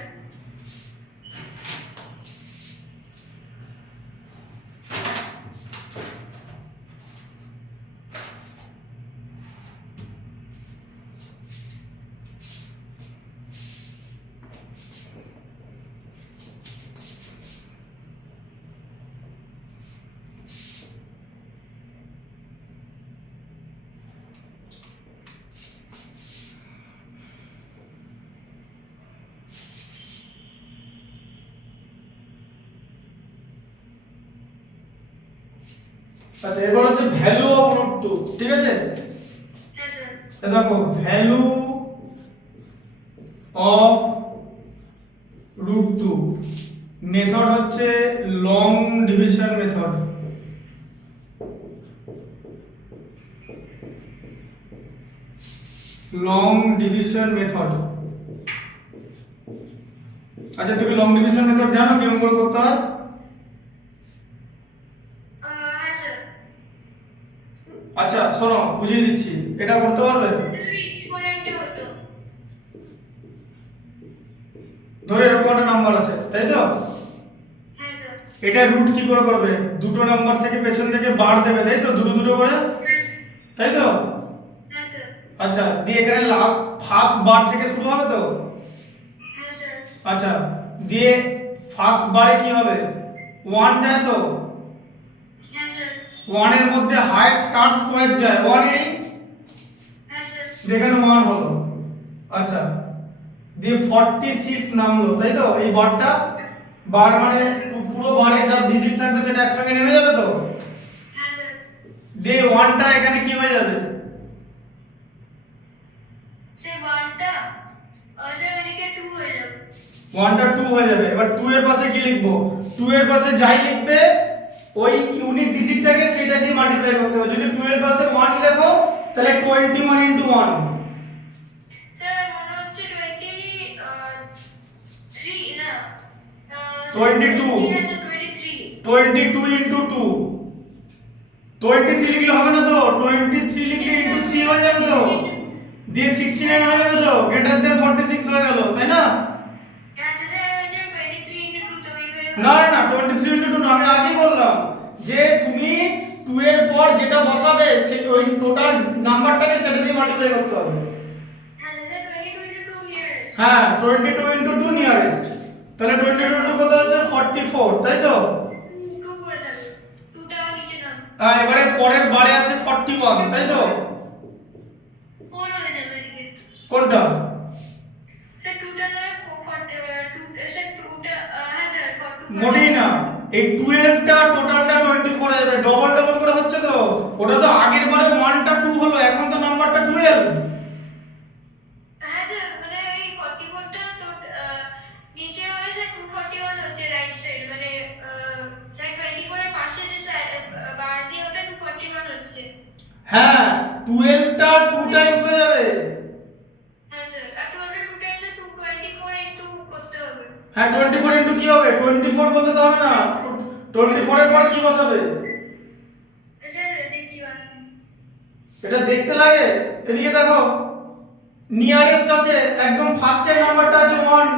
আচ্ছা এবার হচ্ছে ভ্যালু অফ রুট টু, ঠিক আছে? হ্যাঁ স্যার। দেখো value of root two method হচ্ছে long division method. Long division method. আচ্ছা তুমি লং ডিভিশন মেথড জানো কিরকম করে করতে হয়? হ্যাঁ স্যার। আচ্ছা শোনো বুঝিয়ে দিচ্ছি, এটা করতে পারবে? এক্সপোনেন্টে হতো। ধরে এরকম একটা নাম্বার আছে, তাই তো? হ্যাঁ স্যার। এটা রুট কি করে করবে? দুটো নাম্বার থেকে পেছন থেকে বার দেবে, তাই তো? দুটো দুটো করে, তাই তো? হ্যাঁ স্যার। আচ্ছা দিয়ে এখানে ফার্স্ট বার থেকে শুরু হবে তো? হ্যাঁ স্যার। আচ্ছা দিয়ে ফার্স্ট বারে কি হবে? 1 যায় তো? হ্যাঁ স্যার। 1 এর মধ্যে হাইয়েস্ট কার স্কয়ার যায়? 1 এরই। হ্যাঁ স্যার। এখানে 1 হলো। আচ্ছা দিয়ে 46 নামলো, তাই তো? এই বারটা বার মানে পুরো বারে যা ডিজিট থাকবে সেটা একসঙ্গে নেমে যাবে তো? হ্যাঁ স্যার। দিয়ে 1টা এখানে কি হয়ে যাবে? স্যার 1টা স্যার ওইদিকে 2 হয়ে যাবে। 1টা 2 হয়ে যাবে। এবার 2 এর পাশে কি লিখবো? 2 এর পাশে যাই লিখবে ওই ইউনিট ডিজিটটাকে সেটা দিয়ে মাল্টিপ্লাই করতে হবে। যদি 2 এর পাশে 1 লেখো তাহলে 21 ইনটু 1। স্যার মনে হচ্ছে 23 না 22 23 22 ইনটু 2। 23 লিখলে হবে না তো? 23 লিখলে ইনটু 3 হয়ে যাবে তো? দিয়ে 69 হয়ে যাবে তো? গ্রেটার দেন 46 হয়ে গেল, তাই না? হ্যাঁ স্যার ওই যে 23 ইনটু 2 তো ওইভাবে না না 23 ইনটু 2 না, আমি আগেই বললাম যে তুমি 2 এর পর যেটা বসাবে সে ওই টোটাল নাম্বারটাকে সেটা দিয়ে মাল্টিপ্লাই করতে হবে। হ্যাঁ স্যার 22 ইনটু 2 ইয়ার্স হ্যাঁ 22 ইনটু 2 নিয়ারেস্ট, তাহলে 22 ইনটু কত হচ্ছে? 44, তাই তো? 2 করে দেবে 2টা আমার নিচে নাম হ্যাঁ এবারে পরের বারে আছে 41, তাই তো? 4 হয়ে যাবে এদিকে কোনটা? স্যার 2টা ধরে 2 স্যার 2টা হ্যাঁ স্যার 42 মোটেই না, এই 12টা টোটালটা 24 হয়ে যাবে। ডবল ডবল করে হচ্ছে তো? ওটা তো আগের বারে 1টা 2 হলো, এখন তো নাম্বারটা 12। হ্যাঁ স্যার মানে এই 44টা তো নিচে হয়েছে 241 হচ্ছে রাইট সাইড মানে স্যার 24 এর পাশে যে বার দিয়ে ওটা 241 হচ্ছে হ্যাঁ 12টা 2 টাইমস হয়ে যাবে। হ্যাঁ স্যার আর টোটাল 2 টাইমস 224 ইনটু করতে হবে হ্যাঁ 24 ইনটু কি হবে? 24 বলতে তো হবে না, 24 এর পর কি বসাবে? স্যার দেখছি এটা দেখতে লাগে? এদিকে দেখো, নিয়ারেস্ট আছে একদম ফার্স্টের নাম্বারটা আছে 1,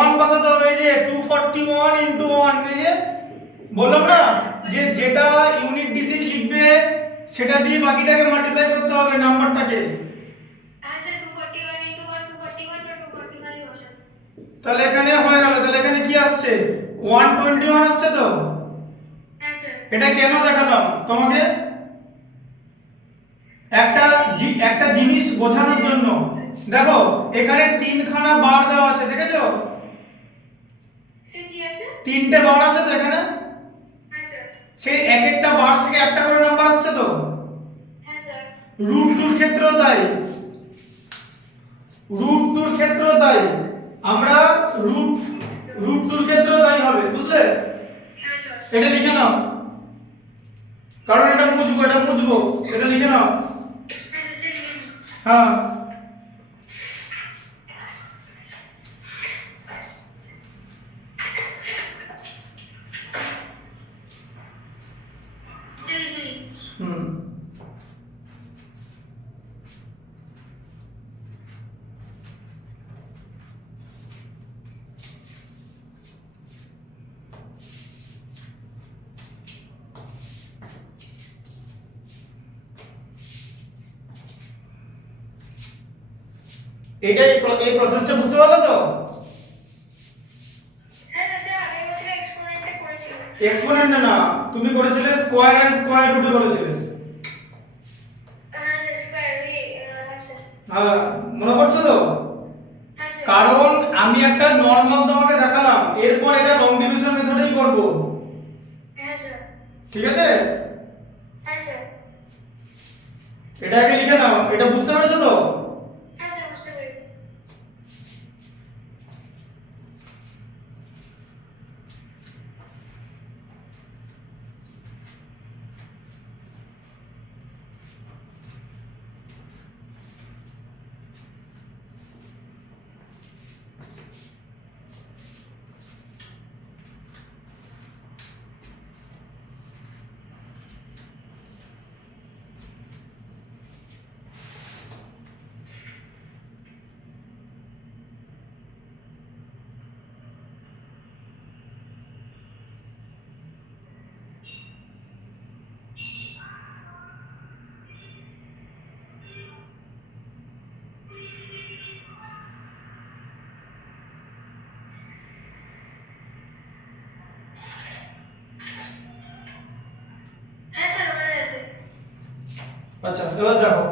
1 বসাতে হবে। এই যে 241 ইনটু 1, এই যে বললাম না যে যেটা ইউনিট ডিজিট লিখবে সেটা দিয়ে বাকিটাকে মাল্টিপ্লাই করতে হবে নাম্বারটাকে। হ্যাঁ স্যার 241 ইনটু 1 241 বা 241 বসাবো তাহলে এখানে হয়ে গেল। তাহলে এখানে কি আসছে? 121 আসছে তো? হ্যাঁ স্যার এটা কেন দেখালাম তোমাকে? একটা জিনিস বোঝানোর জন্য। দেখো এখানে তিনখানা বার দেওয়া আছে, দেখেছো? স্যার কি আছে 3টে বার আছে তো এখানে? হ্যাঁ স্যার সেই এক একটা বার থেকে একটা করে নাম্বার আসছে তো? হ্যাঁ স্যার রুট টুর ক্ষেত্রেও তাই। রুট টুর ক্ষেত্রেও তাই। আমরা রুট টুর ক্ষেত্রেও তাই হবে, বুঝলে? হ্যাঁ স্যার এটা লিখে নাও, কারণ এটা মুছবো, এটা লিখে নাও। হ্যাঁ স্যার হ্যাঁ হুম এটাই এই প্রসেসটা বুঝতে পারলে তো? হ্যাঁ স্যার আগের বছর এক্সপোনেন্টে করেছিল এক্সপোনেন্ট না, তুমি করেছিলে স্কয়ার এন্ড স্কয়ার রুটে করেছিলে। হ্যাঁ স্যার স্কয়ার হ্যাঁ স্যার হ্যাঁ মনে পড়ছে তো? হ্যাঁ স্যার কারণ আমি একটা নরমাল তোমাকে দেখালাম, এরপর এটা লং ডিভিশন মেথডেই করব, হ্যাঁ স্যার ঠিক আছে? এটা আগে লিখে নাও, এটা বুঝতে পেরেছো তো? হ্যাঁ স্যার বুঝতে পেরেছি। হ্যাঁ স্যার হয়ে গেছে। আচ্ছা এবার দেখো,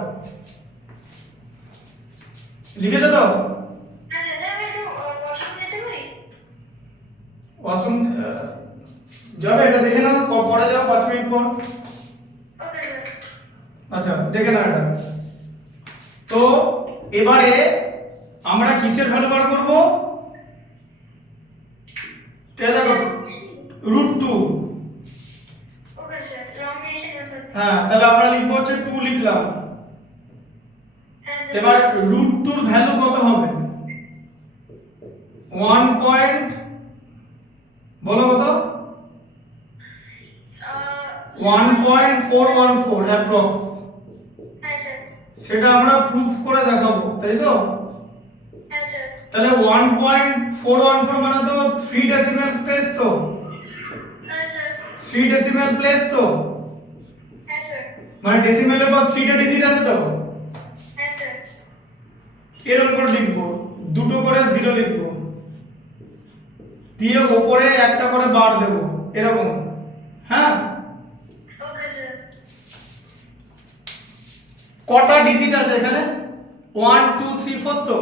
লিখেছো তো? হ্যাঁ স্যার, স্যার আমি একটু ওয়াশরুম যেতে পারি? ওয়াশরুম যাবে? এটা দেখে নাও, পরে যাও 5 মিনিট পর। Okay sir. আচ্ছা দেখে নাও এটা। তো এবারে আমরা কিসের ভ্যালু বার করব? এটা দেখো √2। Okay sir, long division method. হ্যাঁ, তাহলে আমরা লিখবো হচ্ছে 2 লিখলাম। হ্যাঁ স্যার। এবার √2 এর ভ্যালু কত হবে? 1 পয়েন্ট, বলো কত? 1.414 অ্যাপ্রক্স। হ্যাঁ স্যার। সেটা আমরা প্রুফ করে দেখাবো, তাই তো? হ্যাঁ স্যার। তাহলে 1.414 মানে তো 3 ডেসিমেল স্পেস তো, হ্যাঁ স্যার। 3 ডেসিমেল প্লেস তো, হ্যাঁ স্যার। মানে ডেসিমেলের পর 3টা ডিজিট আছে তো। হ্যাঁ স্যার। এরকম করে লিখবো, দুটো করে 0 লিখবো, দিয়ে উপরে একটা করে বার দেবো, এরকম। হ্যাঁ, ওকে স্যার। কটা ডিজিট আছে এখানে? 1 2 3 4 তো।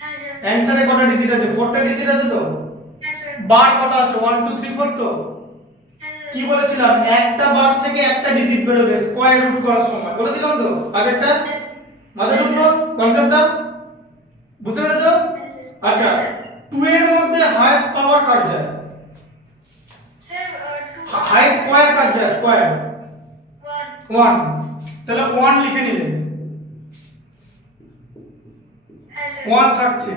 হ্যাঁ স্যার। অ্যানসারে কটা ডিজিট আছে? 4টা ডিজিট আছে তো। হ্যাঁ স্যার। বার কটা আছে? 1 2 3 4 তো। হ্যাঁ স্যার। কি বলেছিলাম? একটা বার থেকে একটা ডিজিট বেরোবে স্কয়ার রুট করার সময়, বলেছিলাম তো আগেরটা। মাথায় ঢুকলো কনসেপ্টটা? বুঝতে পেরেছো? আচ্ছা, 2 এর মধ্যে হাইয়েস্ট পাওয়ার কাট যায়, স্যার টু হাইয়েস্ট স্কয়ার কাট যায়, স্কয়ার 1। 1। তাহলে 1 লিখে নিলে হ্যাঁ স্যার। 1 থাকছে,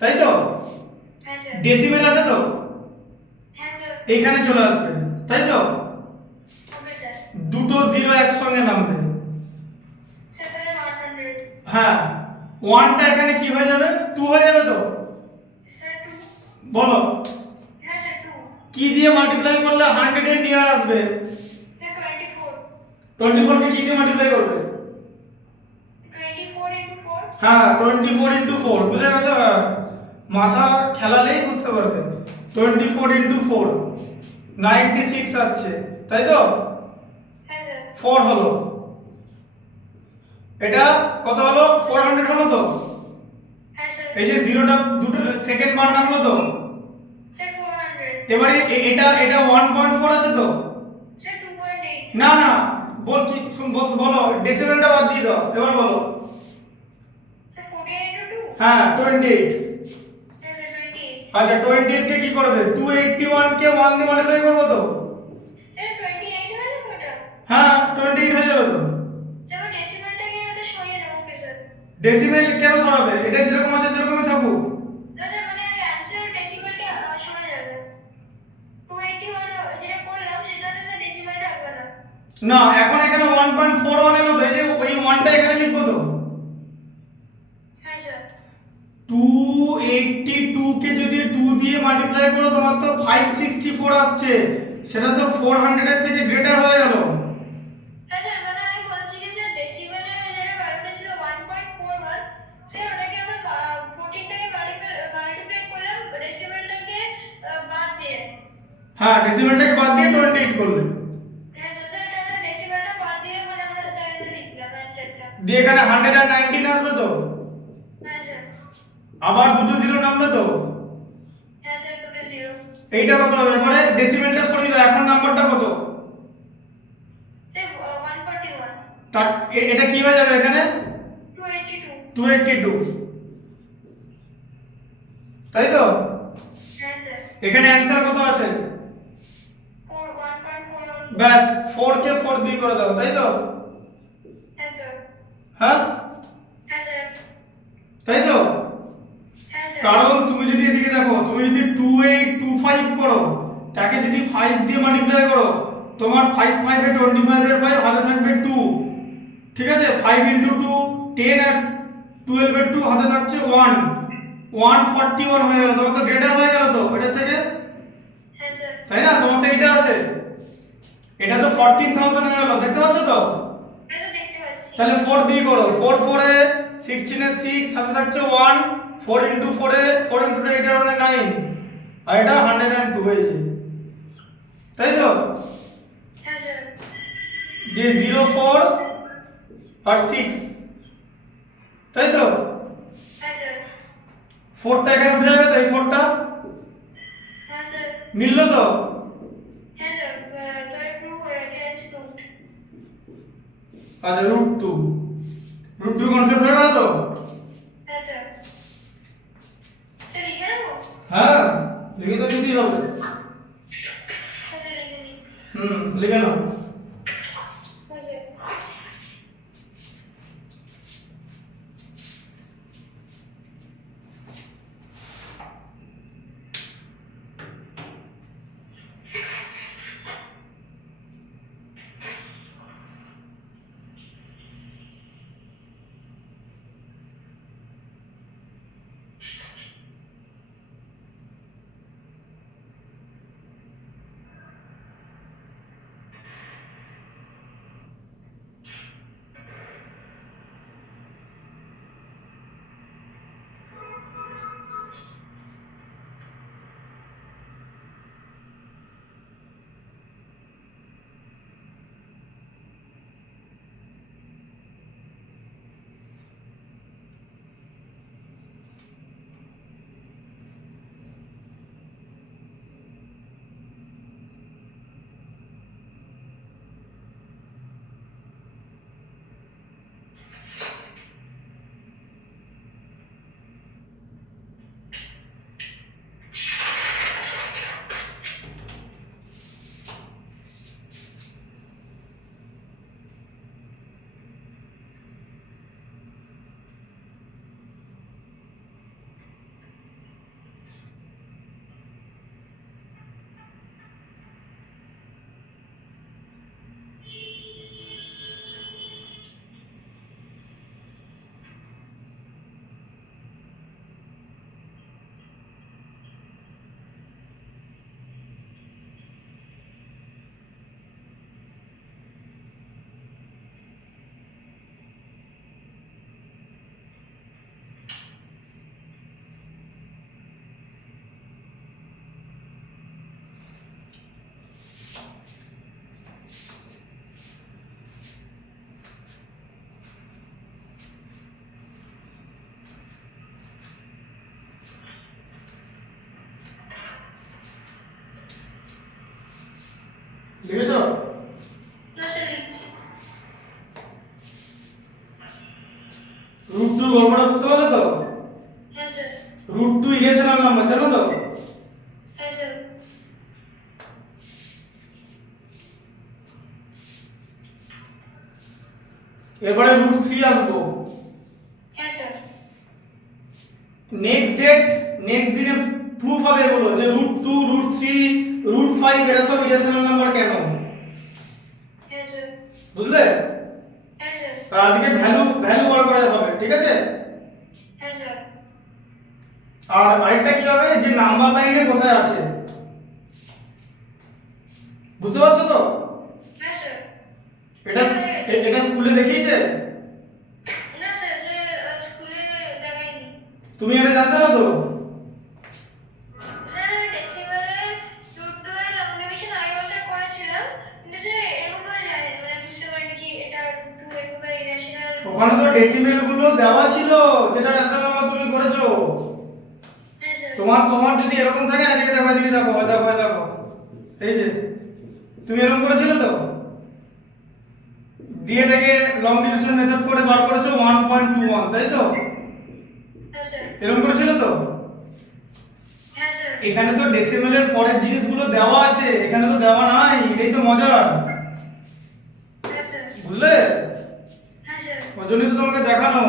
তাই তো? হ্যাঁ স্যার। ডেসিমেল আছে তো, হ্যাঁ স্যার। এইখানে চলে আসবে, তাই তো? Okay sir. দুটো 0 একসঙ্গে নামবে। স্যার তাহলে 100। হ্যাঁ, 1টা এখানে কি হয়ে যাবে? 2 হয়ে যাবে তো। স্যার 2। বলো, হ্যাঁ স্যার 2। কি দিয়ে মাল্টিপ্লাই করলে 100 এর নিয়ার আসবে? স্যার 24। 24 কে কি দিয়ে মাল্টিপ্লাই করবে? 24 into 4। হ্যাঁ, 24 into 4, বুঝে গেছো? মাথা খেলালেই বুঝতে পারবে। 24 into 4 96 আসছে, তাই তো? হ্যাঁ স্যার। 4 হলো, এটা কত হলো? 400 হলো তো। হ্যাঁ স্যার। এই যে জিরোটা দুটো সেকেন্ড বার নামলো তো। স্যার 400। এবারে এটা 1.4 আছে তো। স্যার 2.8। না না, বল কি বলো, ডেসিমেলটা বাদ দিয়ে দাও, এবার বলো। Sir 48 into 2। হ্যাঁ 28। হ্যাঁ স্যার 28। আচ্ছা 28 কে কি করবে? 281 কে 1 দিয়ে মাল্টিপ্লাই করবো তো। স্যার 28 হয়ে যাবে ওটা? হ্যাঁ 28 হয়ে যাবে তো। স্যার ডেসিমালটাকে এটা সরিয়ে নেব। Okay sir. ডেসিমেল কেন সরাবে? এটা যেরকম আছে সেরকমই থাকুক। না স্যার মানে অ্যানসার ডেসিমালটা সরে যাবে। 281 যেটা করলাম সেটাতে স্যার ডেসিমালটা আসবে না। না, এখন এখানে 1.41 এলো তো, এই যে ওই 1টা এখানে লিখবো তো। হ্যাঁ স্যার। 282 কে যদি 2 দিয়ে মাল্টিপ্লাই করো তোমার তো 564 আসছে, সেটা তো 400 এর থেকে গ্রেটার হয়ে গেল। হ্যাঁ স্যার মানে আমি বলছি কি স্যার ডেসিমালে যেটা ভ্যালুটা ছিল 1.41, স্যার ওটাকে আমরা 14 টাকে মাল্টিপ্লাই করলাম ডেসিমালটাকে বাদ দিয়ে। হ্যাঁ, ডেসিমেলটাকে বাদ দিয়ে 28 করলে, হ্যাঁ স্যার, স্যার তাহলে ডেসিমালটা বাদ দিয়ে মানে আমরা তাহলে লিখলাম অ্যানসারটা। দিয়ে এখানে 119 আসবে তো। হ্যাঁ স্যার। আবার দুটো জিরো নামবে তো। হ্যাঁ স্যার 2 0। এইটা কত হবে? এরপরে ডেসিমেলটা সরিয়ে দাও, এখন নাম্বারটা কত? স্যার 141। এটা কি হয়ে যাবে এখানে 282 282, তাই তো? হ্যাঁ স্যার এখানে অ্যানসার কত আছে? 1.4 ব্যাস 4 কে 4 দিয়ে করে দাও, তাই তো? হ্যাঁ স্যার হ্যাঁ, হ্যাঁ স্যার তাই তো? হ্যাঁ স্যার কারণ তুমি যদি এদিকে দেখো, তুমি যদি 2825 করো, তাকে যদি 5 দিয়ে মাল্টিপ্লাই করো, তোমার 5 5 এ 25 এর 5 হাতে থাকবে 2, ঠিক আছে? 5 ইনটু 2 10 আর 12 এর 2 হাতে থাকছে 1, 141 হয়ে গেল। তোমার তো গ্রেটার হয়ে গেল তো এটা থেকে, হ্যাঁ স্যার তাই না? তোমার তো এটা আছে, এটা তো 14000 হয়ে গেল, দেখতে পাচ্ছ তো? হ্যাঁ স্যার দেখতে পাচ্ছি তাহলে 4 দিয়ে করো, 4 4 এ 16 এ 6 সাথে থাকছে 1, 4 ইনটু 4 এ 4 ইনটু 2 এটা মানে 9, আর এটা 102 হয়ে যায়, তাই তো? হ্যাঁ স্যার যে 0 4 আর 6, তাই তো? হ্যাঁ স্যার 4টা এখানে উঠে যাবে, তাই 4টা হ্যাঁ স্যার মিলল তো? হ্যাঁ স্যার তাহলে 2 হয়ে গেছে রুট আচ্ছা রুট 2 কনসেপ্ট হয়ে গেল তো? হ্যাঁ স্যার স্যার লিখে নেবো হ্যাঁ, লিখে তো নিতেই হবে। হ্যাঁ স্যার লিখে নিই লিখে নাও। হ্যাঁ স্যার লিখেছো? না স্যার লিখছি রুট 2 গল্পটা বুঝতে পারলে তো? হ্যাঁ স্যার রুট 2 ইরেশনাল নাম্বার, জানো তো? হ্যাঁ স্যার এরপরে রুট 3 আসবো। হ্যাঁ স্যার নেক্সট দিনে প্রুফ হবে এগুলো, যে রুট 2 রুট 3 রুট 5 এরা সব ইরেশনাল নাম্বার কেন, হ্যাঁ স্যার বুঝলে? হ্যাঁ স্যার আর আজকে ভ্যালু বার করা হবে, ঠিক আছে? হ্যাঁ স্যার আর আরেকটা কি হবে, যে নাম্বার লাইনে কোথায় আছে, বুঝতে পারছো তো? হ্যাঁ স্যার এটা এটা স্কুলে দেখিয়েছে? না স্যার স্কুলে দেখাইনি তুমি এটা জানতে না তো? স্যার ডেসিমেলে রুট 2 এর লং ডিভিশন আগের বছর করেছিলাম কিন্তু স্যার এরকম ভাবে জানি না মানে বুঝতে পারিনি কি এটা রুট 2 এরকম ভাবে ইরেশনাল ওখানে তো ডেসিমেল গুলো দেওয়া ছিল, যেটা রেশনাল নাম্বার তুমি করেছো। হ্যাঁ স্যার তোমার যদি এরকম থাকে, এদিকে দেখো, এদিকে দেখো, ওই দেখো, ওই দেখো, এই যে তুমি এরকম করেছিলে তো, দিয়ে এটাকে লং ডিভিশন মেথড করে বার করেছো 1.21, তাই তো? হ্যাঁ স্যার। এরকম করেছিল তো? হ্যাঁ স্যার। এখানে তো ডেসিমেলের পরের জিনিসগুলো দেওয়া আছে, এখানে তো দেওয়া নাই, এটাই তো মজার, হ্যাঁ স্যার। বুঝলে? হ্যাঁ স্যার। ওই জন্যই তো তোমাকে দেখানো।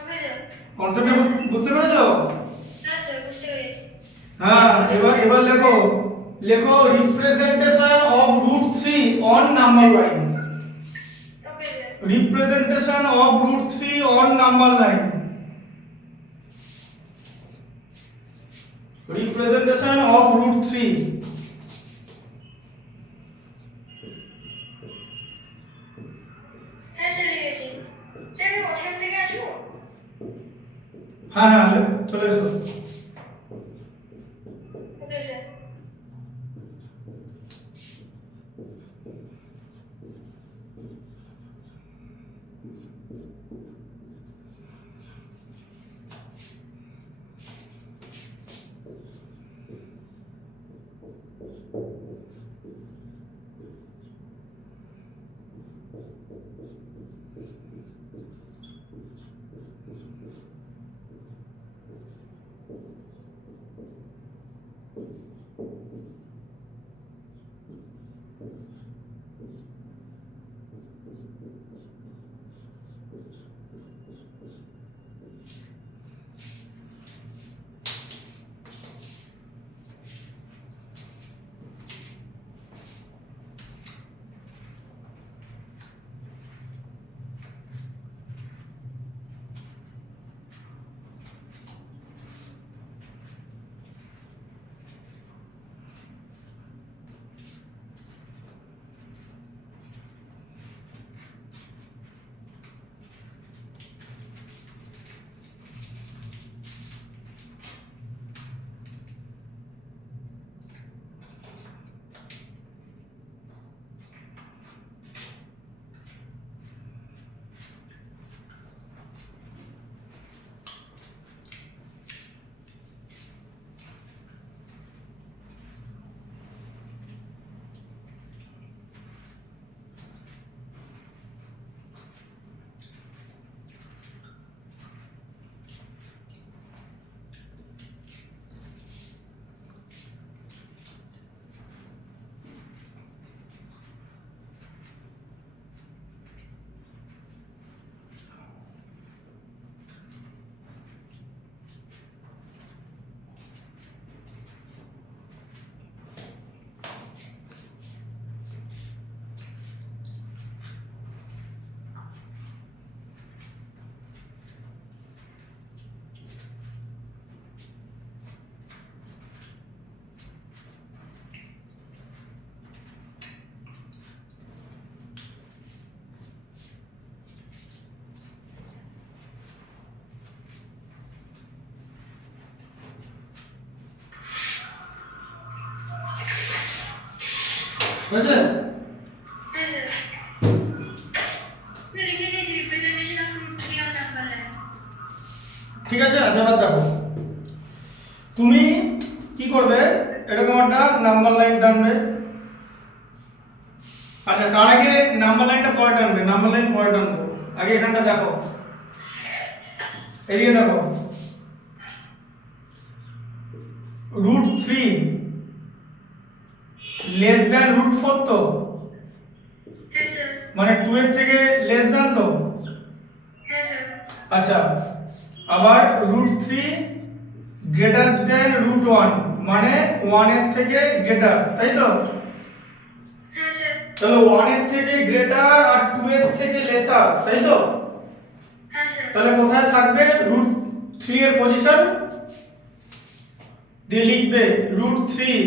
Okay sir. কনসেপ্টটা বুঝতে পেরেছো? হ্যাঁ স্যার, বুঝতে পেরেছি। হ্যাঁ, এবার লেখো লেখো representation of √3 on number line. Okay sir. Representation of √3 on number line. Representation of √3. হ্যাঁ স্যার, লিখেছি। স্যার, আমি ওয়াশরুম থেকে আসবো? হ্যাঁ হ্যাঁ, চলে এসো। Okay sir. হয়েছে? হ্যাঁ স্যার। স্যার, লিখে নিয়েছি representation of √3 on number line. ঠিক আছে, আচ্ছা এবার দেখো, তুমি কি করবে, এরকম একটা নাম্বার লাইন টানবে। আচ্ছা, তার আগে নাম্বার লাইনটা পরে টানবে, নাম্বার লাইন পরে টানবো, আগে এখানটা দেখো, এদিকে দেখো, √3 লেস দ্যান √4 তো, হ্যাঁ স্যার। মানে 2 এর থেকে লেস দ্যান তো। হ্যাঁ স্যার। আচ্ছা, আবার √3 গ্রেটার দ্যান √1, মানে 1 এর থেকে গ্রেটার, তাই তো? হ্যাঁ স্যার। তাহলে 1 এর থেকে গ্রেটার আর 2 এর থেকে লেসার, তাই তো? হ্যাঁ স্যার। তাহলে কোথায় থাকবে √3 এর পজিশন? দিয়ে লিখবে √3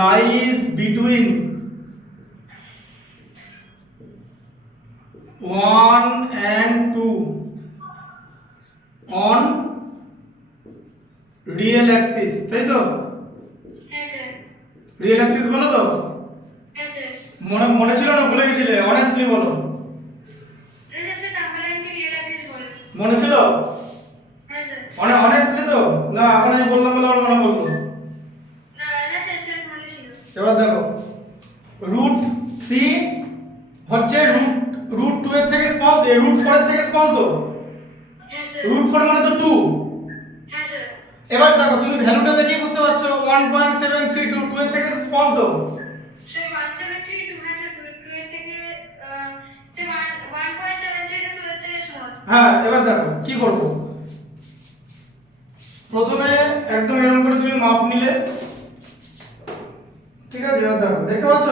lies between 1 and 2 on real axis, তাই তো? হ্যাঁ স্যার। রিয়েল অ্যাক্সিস বলো তো? হ্যাঁ স্যার। মনে ছিল না, ভুলে গেছিলে? অনেস্টলি বলো, হ্যাঁ স্যার, নাম্বার লাইনকে রিয়েল অ্যাক্সিস বলে। মনে ছিল? হ্যাঁ স্যার। অনেস্টলি তো? না এখন আমি বললাম বলে আমার মনে বলবো। না না স্যার, স্যার মনে ছিল। এবার দেখো, √3 দিয়ে রুট 4 এর থেকে স্মল তো হ্যাঁ স্যার রুট 4 মানে তো 2। হ্যাঁ স্যার এবার দেখো তুমি ভ্যালুটা দেখে বুঝতে পারছো 1.732 2 এর থেকে স্মল তো স্যার 1732 হ্যাঁ স্যার 2 এর থেকে স্যার 1.732 2 এর থেকে স্মল হ্যাঁ এবার দেখো কি করব প্রথমে একদম এরকম করে তুমি মাপ নিলে ঠিক আছে এবার দেখো দেখতে পাচ্ছ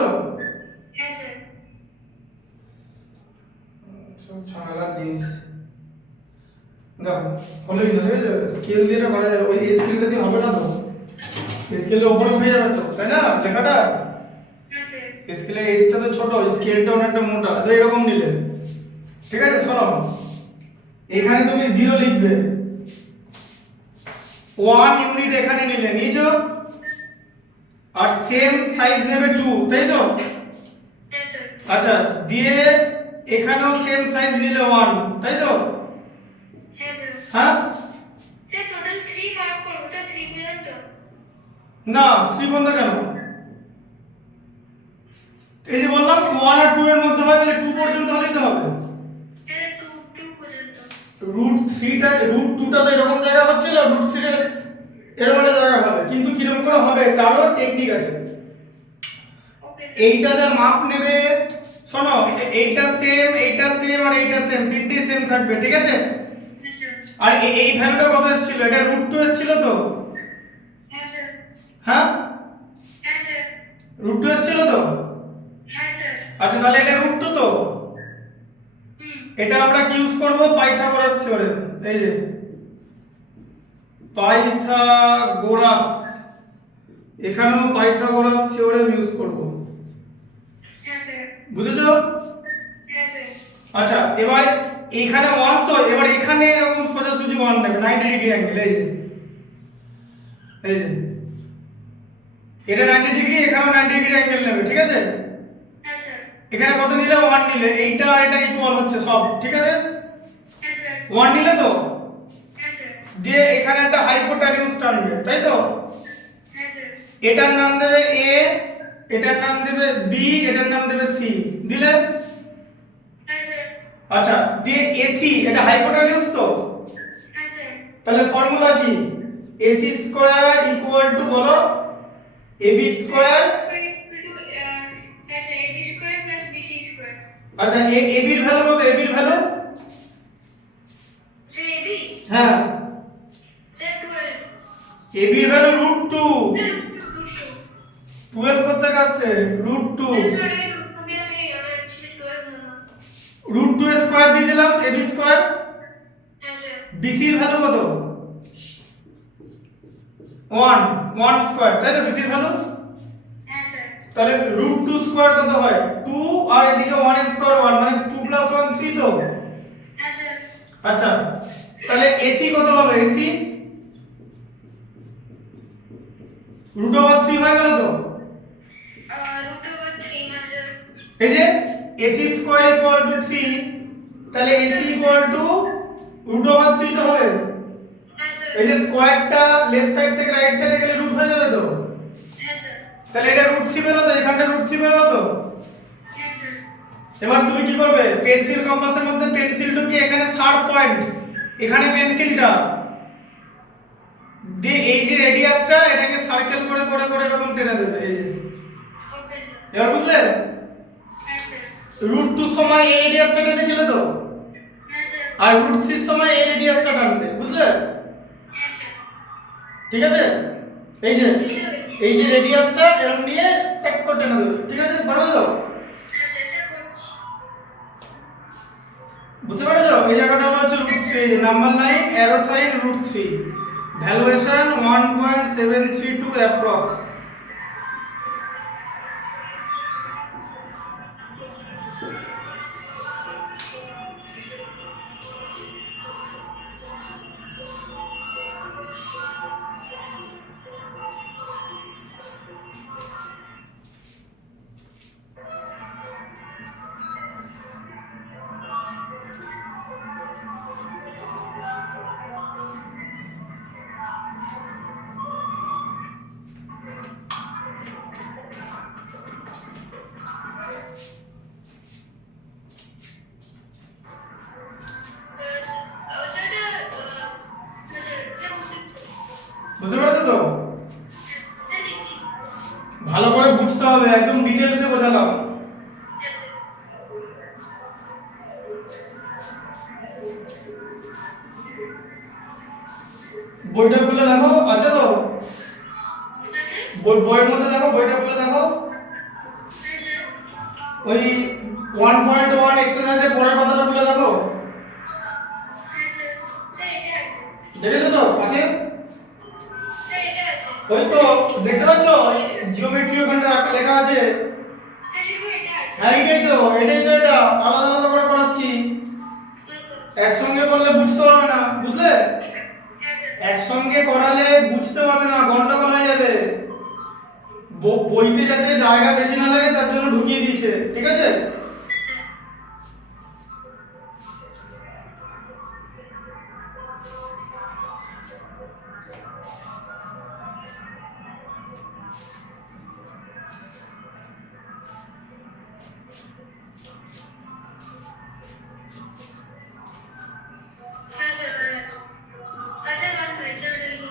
হ্যাঁ স্যার সব ঝামেলার জিনিস দেখো হলো কি না ঠিক আছে স্কেল দিয়ে এটা করা যাবে ওই স্কেলটা দিয়ে হবে না তো স্কেলের উপরে উঠে যাবে তো তাই না লেখাটা হ্যাঁ স্যার স্কেলের এজটা তো ছোট স্কেলটা অনেকটা মোটা তো এরকম নিলে ঠিক আছে শোনো এখানে তুমি 0 লিখবে 1 ইউনিট এখানে নিলে নিয়েছো আর সেম সাইজ নেবে 2 তাই তো হ্যাঁ স্যার আচ্ছা দিয়ে এখানেও সেম সাইজ নিলে 1 তাই তো হ্যাঁ স্যার হ্যাঁ স্যার টোটাল 3 মার্ক করব তো 3 পর্যন্ত না 3 বন্ধ কেন এই যে বললাম 1 আর 2 এর মধ্যে হয় তাহলে 2 পর্যন্ত হলেই তো হবে হ্যাঁ 2 পর্যন্ত রুট 3টা রুট 2টা তো এরকম জায়গা হচ্ছিল রুট 3 এর এরকম একটা জায়গা হবে কিন্তু কিরকম করে হবে তারও টেকনিক আছে ওকে এইটা যা মাপ নেবে শোনো এইটা সেম আর এইটা সেম তিনটি সেম থাকবে ঠিক আছে হ্যাঁ স্যার আর এই ভ্যালুটা কত এসেছিল এটা রুট 2 এসেছিল তো হ্যাঁ স্যার হ্যাঁ হ্যাঁ স্যার রুট 2 এসেছিল তো হ্যাঁ স্যার আচ্ছা তাহলে এটা রুট 2 তো হুম এটা আমরা কি ইউজ করব পাইথাগোরাস থিওরেম এই যে পাইথাগোরাস এখানেও পাইথাগোরাস থিওরেম ইউজ করব হ্যাঁ স্যার বুঝেছো হ্যাঁ স্যার আচ্ছা এবার এখানে 1 তো এবার এখানে এরকম সোজাসুজি 1 নেবে 90 ডিগ্রি অ্যাঙ্গেল এই যে এটা 90 ডিগ্রি এখানেও 90 ডিগ্রি অ্যাঙ্গেল নেবে ঠিক আছে হ্যাঁ স্যার এখানে কত নিলে 1 নিলে এইটা আর এটা ইকুয়াল হচ্ছে সব ঠিক আছে হ্যাঁ স্যার 1 নিলে তো হ্যাঁ স্যার দিয়ে এখানে একটা হাইপোটেনিউস টানবে তাই তো হ্যাঁ স্যার এটার নাম দেবে a এটার নাম দেবে b এটার নাম দেবে c দিলে হ্যাঁ স্যার আচ্ছা দিয়ে ac এটা হাইপোটেনিউস তো হ্যাঁ স্যার তাহলে ফর্মুলা কি ac স্কয়ার ইকুয়াল টু বলো ab স্কয়ার হ্যাঁ sir ab square plus bc square আচ্ছা ab এর ভ্যালু কত ab এর ভ্যালু স্যার ab হ্যাঁ স্যার 12 ab এর ভ্যালু রুট 2 স্যার 12 করতে আসছে রুট 2 স্যার এই রুটকে আমি অ্যাকচুয়ালি 12 বললাম রুট 2 স্কয়ার দিয়ে দিলাম ab স্কয়ার হ্যাঁ স্যার bc এর ভ্যালু কত 1 স্কয়ার তাই তো bc এর ভ্যালু হ্যাঁ স্যার তাহলে রুট 2 স্কয়ার কত হয় 2 আর এদিকে 1 স্কয়ার 1 মানে 2 প্লাস 1 3 তো হ্যাঁ স্যার আচ্ছা তাহলে ac কত হবে ac রুট ওভার 3 হয়ে গেল তো রুট ওভার 3 হ্যাঁ স্যার এই যে ac স্কয়ার ইকুয়াল টু 3 তাহলে ac equal to root over 3 তো হবে হ্যাঁ স্যার এই যে স্কয়ারটা লেফট সাইড থেকে রাইট সাইডে গেলে রুট হয়ে যাবে তো হ্যাঁ স্যার তাহলে এটা রুট 3 বেরো তো এখানটা রুট 3 বেরো তো হ্যাঁ স্যার এবার তুমি কি করবে পেন্সিল কম্পাসের মধ্যে পেন্সিলটাকে এখানে শার্প পয়েন্ট এখানে পেন্সিলটা দিয়ে এই যে রেডিয়াসটা এটাকে সার্কেল করে করে করে এরকম টেনে দেবে এই যে ওকে স্যার এবার বুঝলে হ্যাঁ স্যার রুট 2 সময় এই রেডিয়াসটা টেনেছিল তো হ্যাঁ স্যার আর রুট 3 সময় এই রেডিয়াসটা টানবে বুঝলে হ্যাঁ স্যার ঠিক আছে এই যে রেডিয়াসটা এরকম নিয়ে ট্যাগ করে টেনে দেবে ঠিক আছে পারবে তো হ্যাঁ স্যার স্যার করছি বুঝতে পেরেছো এই জায়গাটা হচ্ছে root 3 number line arrow sign root 3 valuation 1.732 approx বুঝতে পারছো তো? স্যার লিখছি। ভালো করে বুঝতে হবে, একদম ডিটেইলসে বোঝালাম। হ্যাঁ স্যার। বইটা খুলে দেখো, আছে তো? হ্যাঁ স্যার। বইয়ের মধ্যে দেখো, বইটা খুলে দেখো। হ্যাঁ স্যার। ওই 1.1 এক্সারসাইজের পরের পাতাটা খুলে দেখো। হ্যাঁ স্যার। স্যার এটা আছে। দেখেছো তো? আছে? স্যার এটা আছে। ওই তো দেখতে পাচ্ছ, জিওমেট্রি ওখানে লেখা আছে। স্যার শুধু এটা আছে। হ্যাঁ এটাই তো, এটা আলাদা আলাদা করে করাচ্ছি। হ্যাঁ স্যার। একসঙ্গে করলে বুঝতে পারবে না, বুঝলে? হ্যাঁ স্যার। একসঙ্গে করালে বুঝতে পারবে না, গন্ডগোল হয়ে যাবে। বইতে যাতে জায়গা বেশি না লাগে তার জন্য ঢুকিয়ে দিয়েছে, ঠিক আছে? হ্যাঁ স্যার। আচ্ছা 1 মিনিট স্যার এটা লিখি।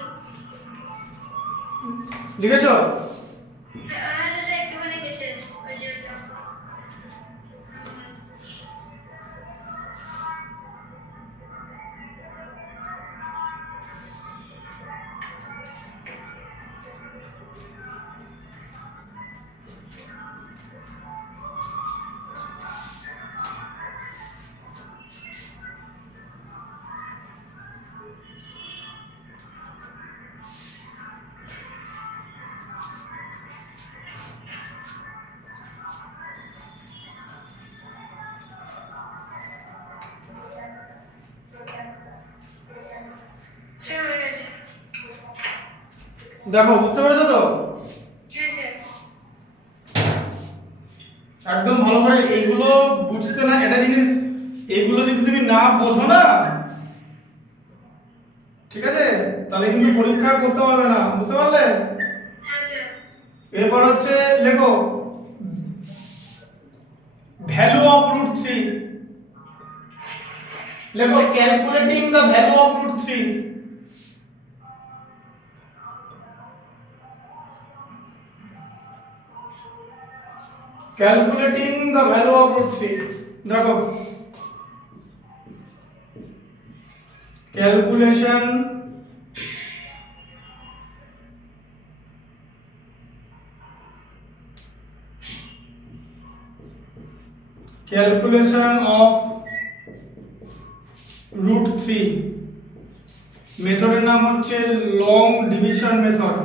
লিখেছো? হ্যাঁ স্যার একটুখানি গেছে ওই যে এটা। স্যার হয়ে গেছে। দেখো, বুঝতে পেরেছো তো? হ্যাঁ স্যার। একদম ভালো করে এইগুলো বুঝতে না, এটা জিনিস, এইগুলো যদি তুমি না বোঝো না, ঠিক আছে, তাহলে কিন্তু পরীক্ষা করতে পারবে না, বুঝতে পারলে? হ্যাঁ স্যার। এরপর হচ্ছে লেখো ভ্যালু অফ রুট 3। লেখো calculating the value of root 3। Calculating the value of root 3, দেখো ক্যালকুলেশন অফ রুট 3 মেথডের নাম হচ্ছে লং ডিভিশন মেথড।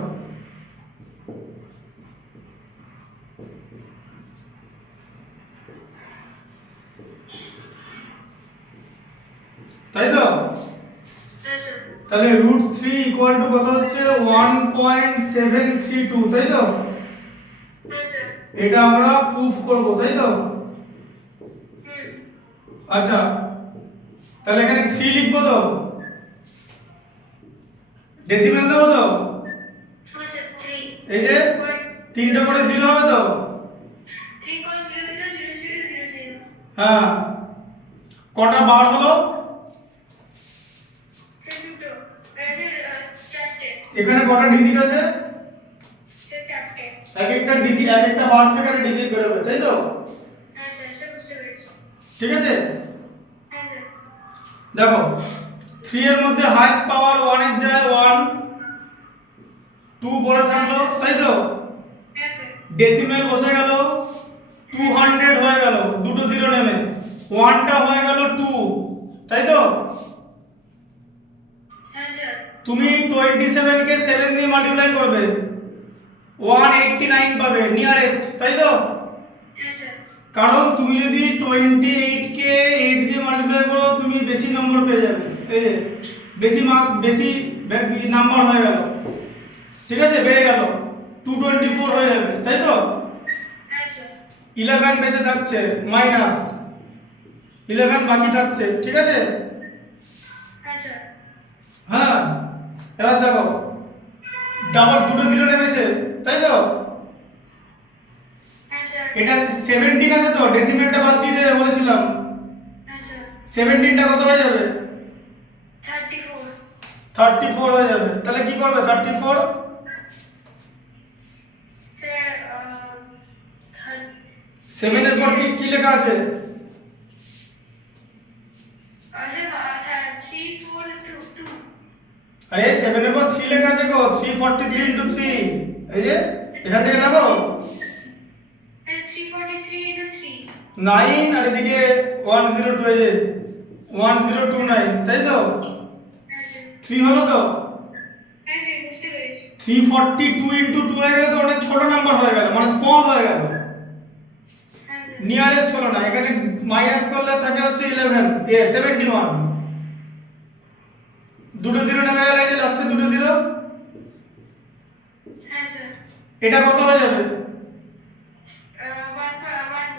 তাই তো? হ্যাঁ স্যার। তাহলে রুট 3 ইকুয়াল টু কত হচ্ছে 1.732, তাই তো? হ্যাঁ স্যার। এটা আমরা প্রুফ করব, তাই তো? হুম। আচ্ছা, তাহলে এখানে 3 লিখবো তো? ডেসিমেল দেবো তো? হ্যাঁ স্যার 3 এই যে তিনটা করে 0 হবে তো? 3.000000। হ্যাঁ। কটা বার হলো? স্যার দুটো। স্যার চারটে। এখানে কটা ডিজিট আছে? স্যার চারটে। এক একটা ডিজিট, এক একটা বার থেকে একটা ডিজিট বেরোবে, তাই তো? হ্যাঁ স্যার। স্যার বুঝতে পেরেছি। ঠিক আছে? হ্যাঁ স্যার। দেখো 3 এর মধ্যে হাইয়েস্ট পাওয়ার 1 এর যায় 1, 2 পড়ে থাকলো, তাই তো? হ্যাঁ স্যার। ডেসিমেল বসে গেল, 200 হয়ে গেল, দুটো জিরো নেমে 1টা হয়ে গেল 2, তাই তো? হ্যাঁ স্যার। তুমি 27 কে 7 দিয়ে মাল্টিপ্লাই করবে, 189 পাবে নিয়ারেস্ট, তাই তো? হ্যাঁ স্যার। কারণ তুমি যদি 28 কে 8 দিয়ে মাল্টিপ্লাই করো তুমি বেশি নম্বর পেয়ে যাবে, এই যে বেশি মার্ক, বেশি নাম্বার হয়ে গেল, ঠিক আছে, বেড়ে গেল, 224 হয়ে যাবে, তাই তো? হ্যাঁ স্যার। 11 বেঁচে থাকছে, মাইনাস 11 বাকি থাকছে, ঠিক আছে? হ্যাঁ স্যার। হ্যাঁ, এবার দেখো ডাবল দুটো জিরো নেমেছে, তাই তো? হ্যাঁ স্যার। এটা 17 আছে তো, ডেসিমেলটা বাদ দিয়ে দেবে বলেছিলাম। হ্যাঁ স্যার। 17টা কত হয়ে যাবে? 34। 34 হয়ে যাবে। তাহলে কি করবে 34? স্যার 7 এর পর কি কি লেখা আছে? স্যার 3422 আরে 7 এর পর 3 লেখা আছে গো, 343 into 3। এই যে এখান থেকে দেখো 343 into 3 9 আর এদিকে 102, এই যে 1029, তাই তো? হ্যাঁ স্যার 3 হলো তো? হ্যাঁ স্যার বুঝতে পেরেছি 342 into 2 হয়ে গেলে তো অনেক ছোট নাম্বার হয়ে গেল, মানে স্মল হয়ে গেল, হ্যাঁ স্যার নিয়ারেস্ট হলো না। এখানে মাইনাস করলে থাকে হচ্ছে 71, দুটো জিরো নেমে গেল, এই যে লাস্টে দুটো জিরো। হ্যাঁ স্যার এটা কত হয়ে যাবে?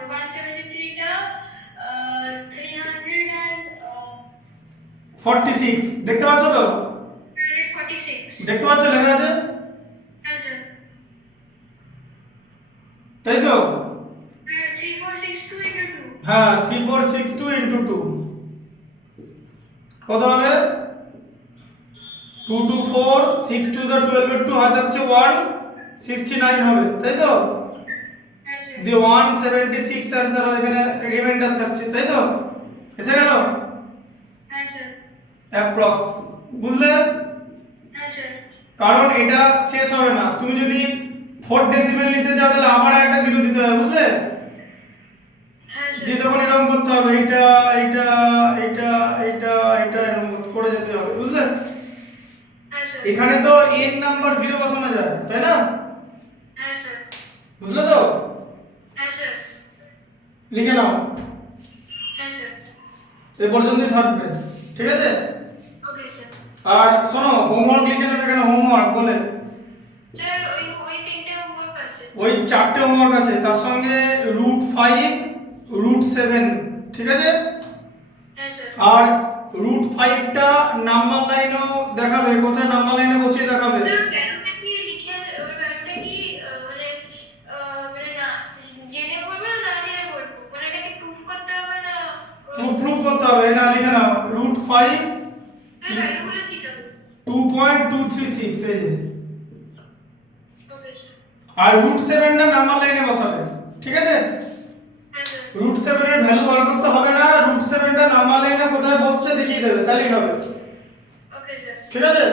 173 টা 46 দেখতে পাচ্ছ তো? 346 দেখতে পাচ্ছ লেখা আছে, হ্যাঁ স্যার তাই তো? 3462 into 2 হ্যাঁ 3462 into 2 কত হবে? 224, 6 2 যা 12 এর 2 হাতে হচ্ছে 169 হবে, তাই তো? হ্যাঁ স্যার যে 176 অ্যানসার এখানে রিমাইন্ডার থাকছে, তাই তো? এসে গেল হ্যাঁ স্যার অ্যাপ্রক্স, বুঝলে? হ্যাঁ স্যার কারণ এটা শেষ হবে না, তুমি যদি 4 ডেসিমেল নিতে যাও তাহলে আবার একটা জিরো দিতে হবে, বুঝলে? হ্যাঁ স্যার দিয়ে তখন এরকম করতে হবে, এটা এটা এটা এটা এটা এরকম করে যেতে হবে, বুঝলে? হ্যাঁ স্যার এখানে তো n নাম্বার জিরো বসানো যায়, তাই না? হ্যাঁ স্যার বুঝলে তো? হ্যাঁ স্যার লিখে নাও, হ্যাঁ স্যার এই পর্যন্তই থাকবে, ঠিক আছে? ওকে স্যার আর শোনো, হোমওয়ার্ক লিখে নেবে, কেন হোমওয়ার্ক বলে স্যার ওই তিনটে হোমওয়ার্ক আছে ওই 4টে হোমওয়ার্ক আছে, তার সঙ্গে √5 √7, ঠিক আছে? হ্যাঁ স্যার আর √5টা নাম্বার লাইনও দেখাবে, কোথায় নাম্বার লাইনে বসিয়ে দেখাবে। ভ্যালুটা কি লিখে ওর ভ্যালুটা কি মানে না জেনে বলবো না না জেনে বলবো মানে এটাকে প্রুফ করতে হবে না প্রুফ করতে হবে, না লিখে নাও √5 ভ্যালুগুলো কি দেবো 2.236, এই যে। ওকে স্যার আর √7টা নাম্বার লাইনে বসাবে, ঠিক আছে? হ্যাঁ স্যার √7 এর ভ্যালু বার করতে হবে না, √7টা নাম্বার লাইনে কোথায় বসছে দেখিয়ে দেবে, তাহলেই হবে, ওকে স্যার ঠিক আছে?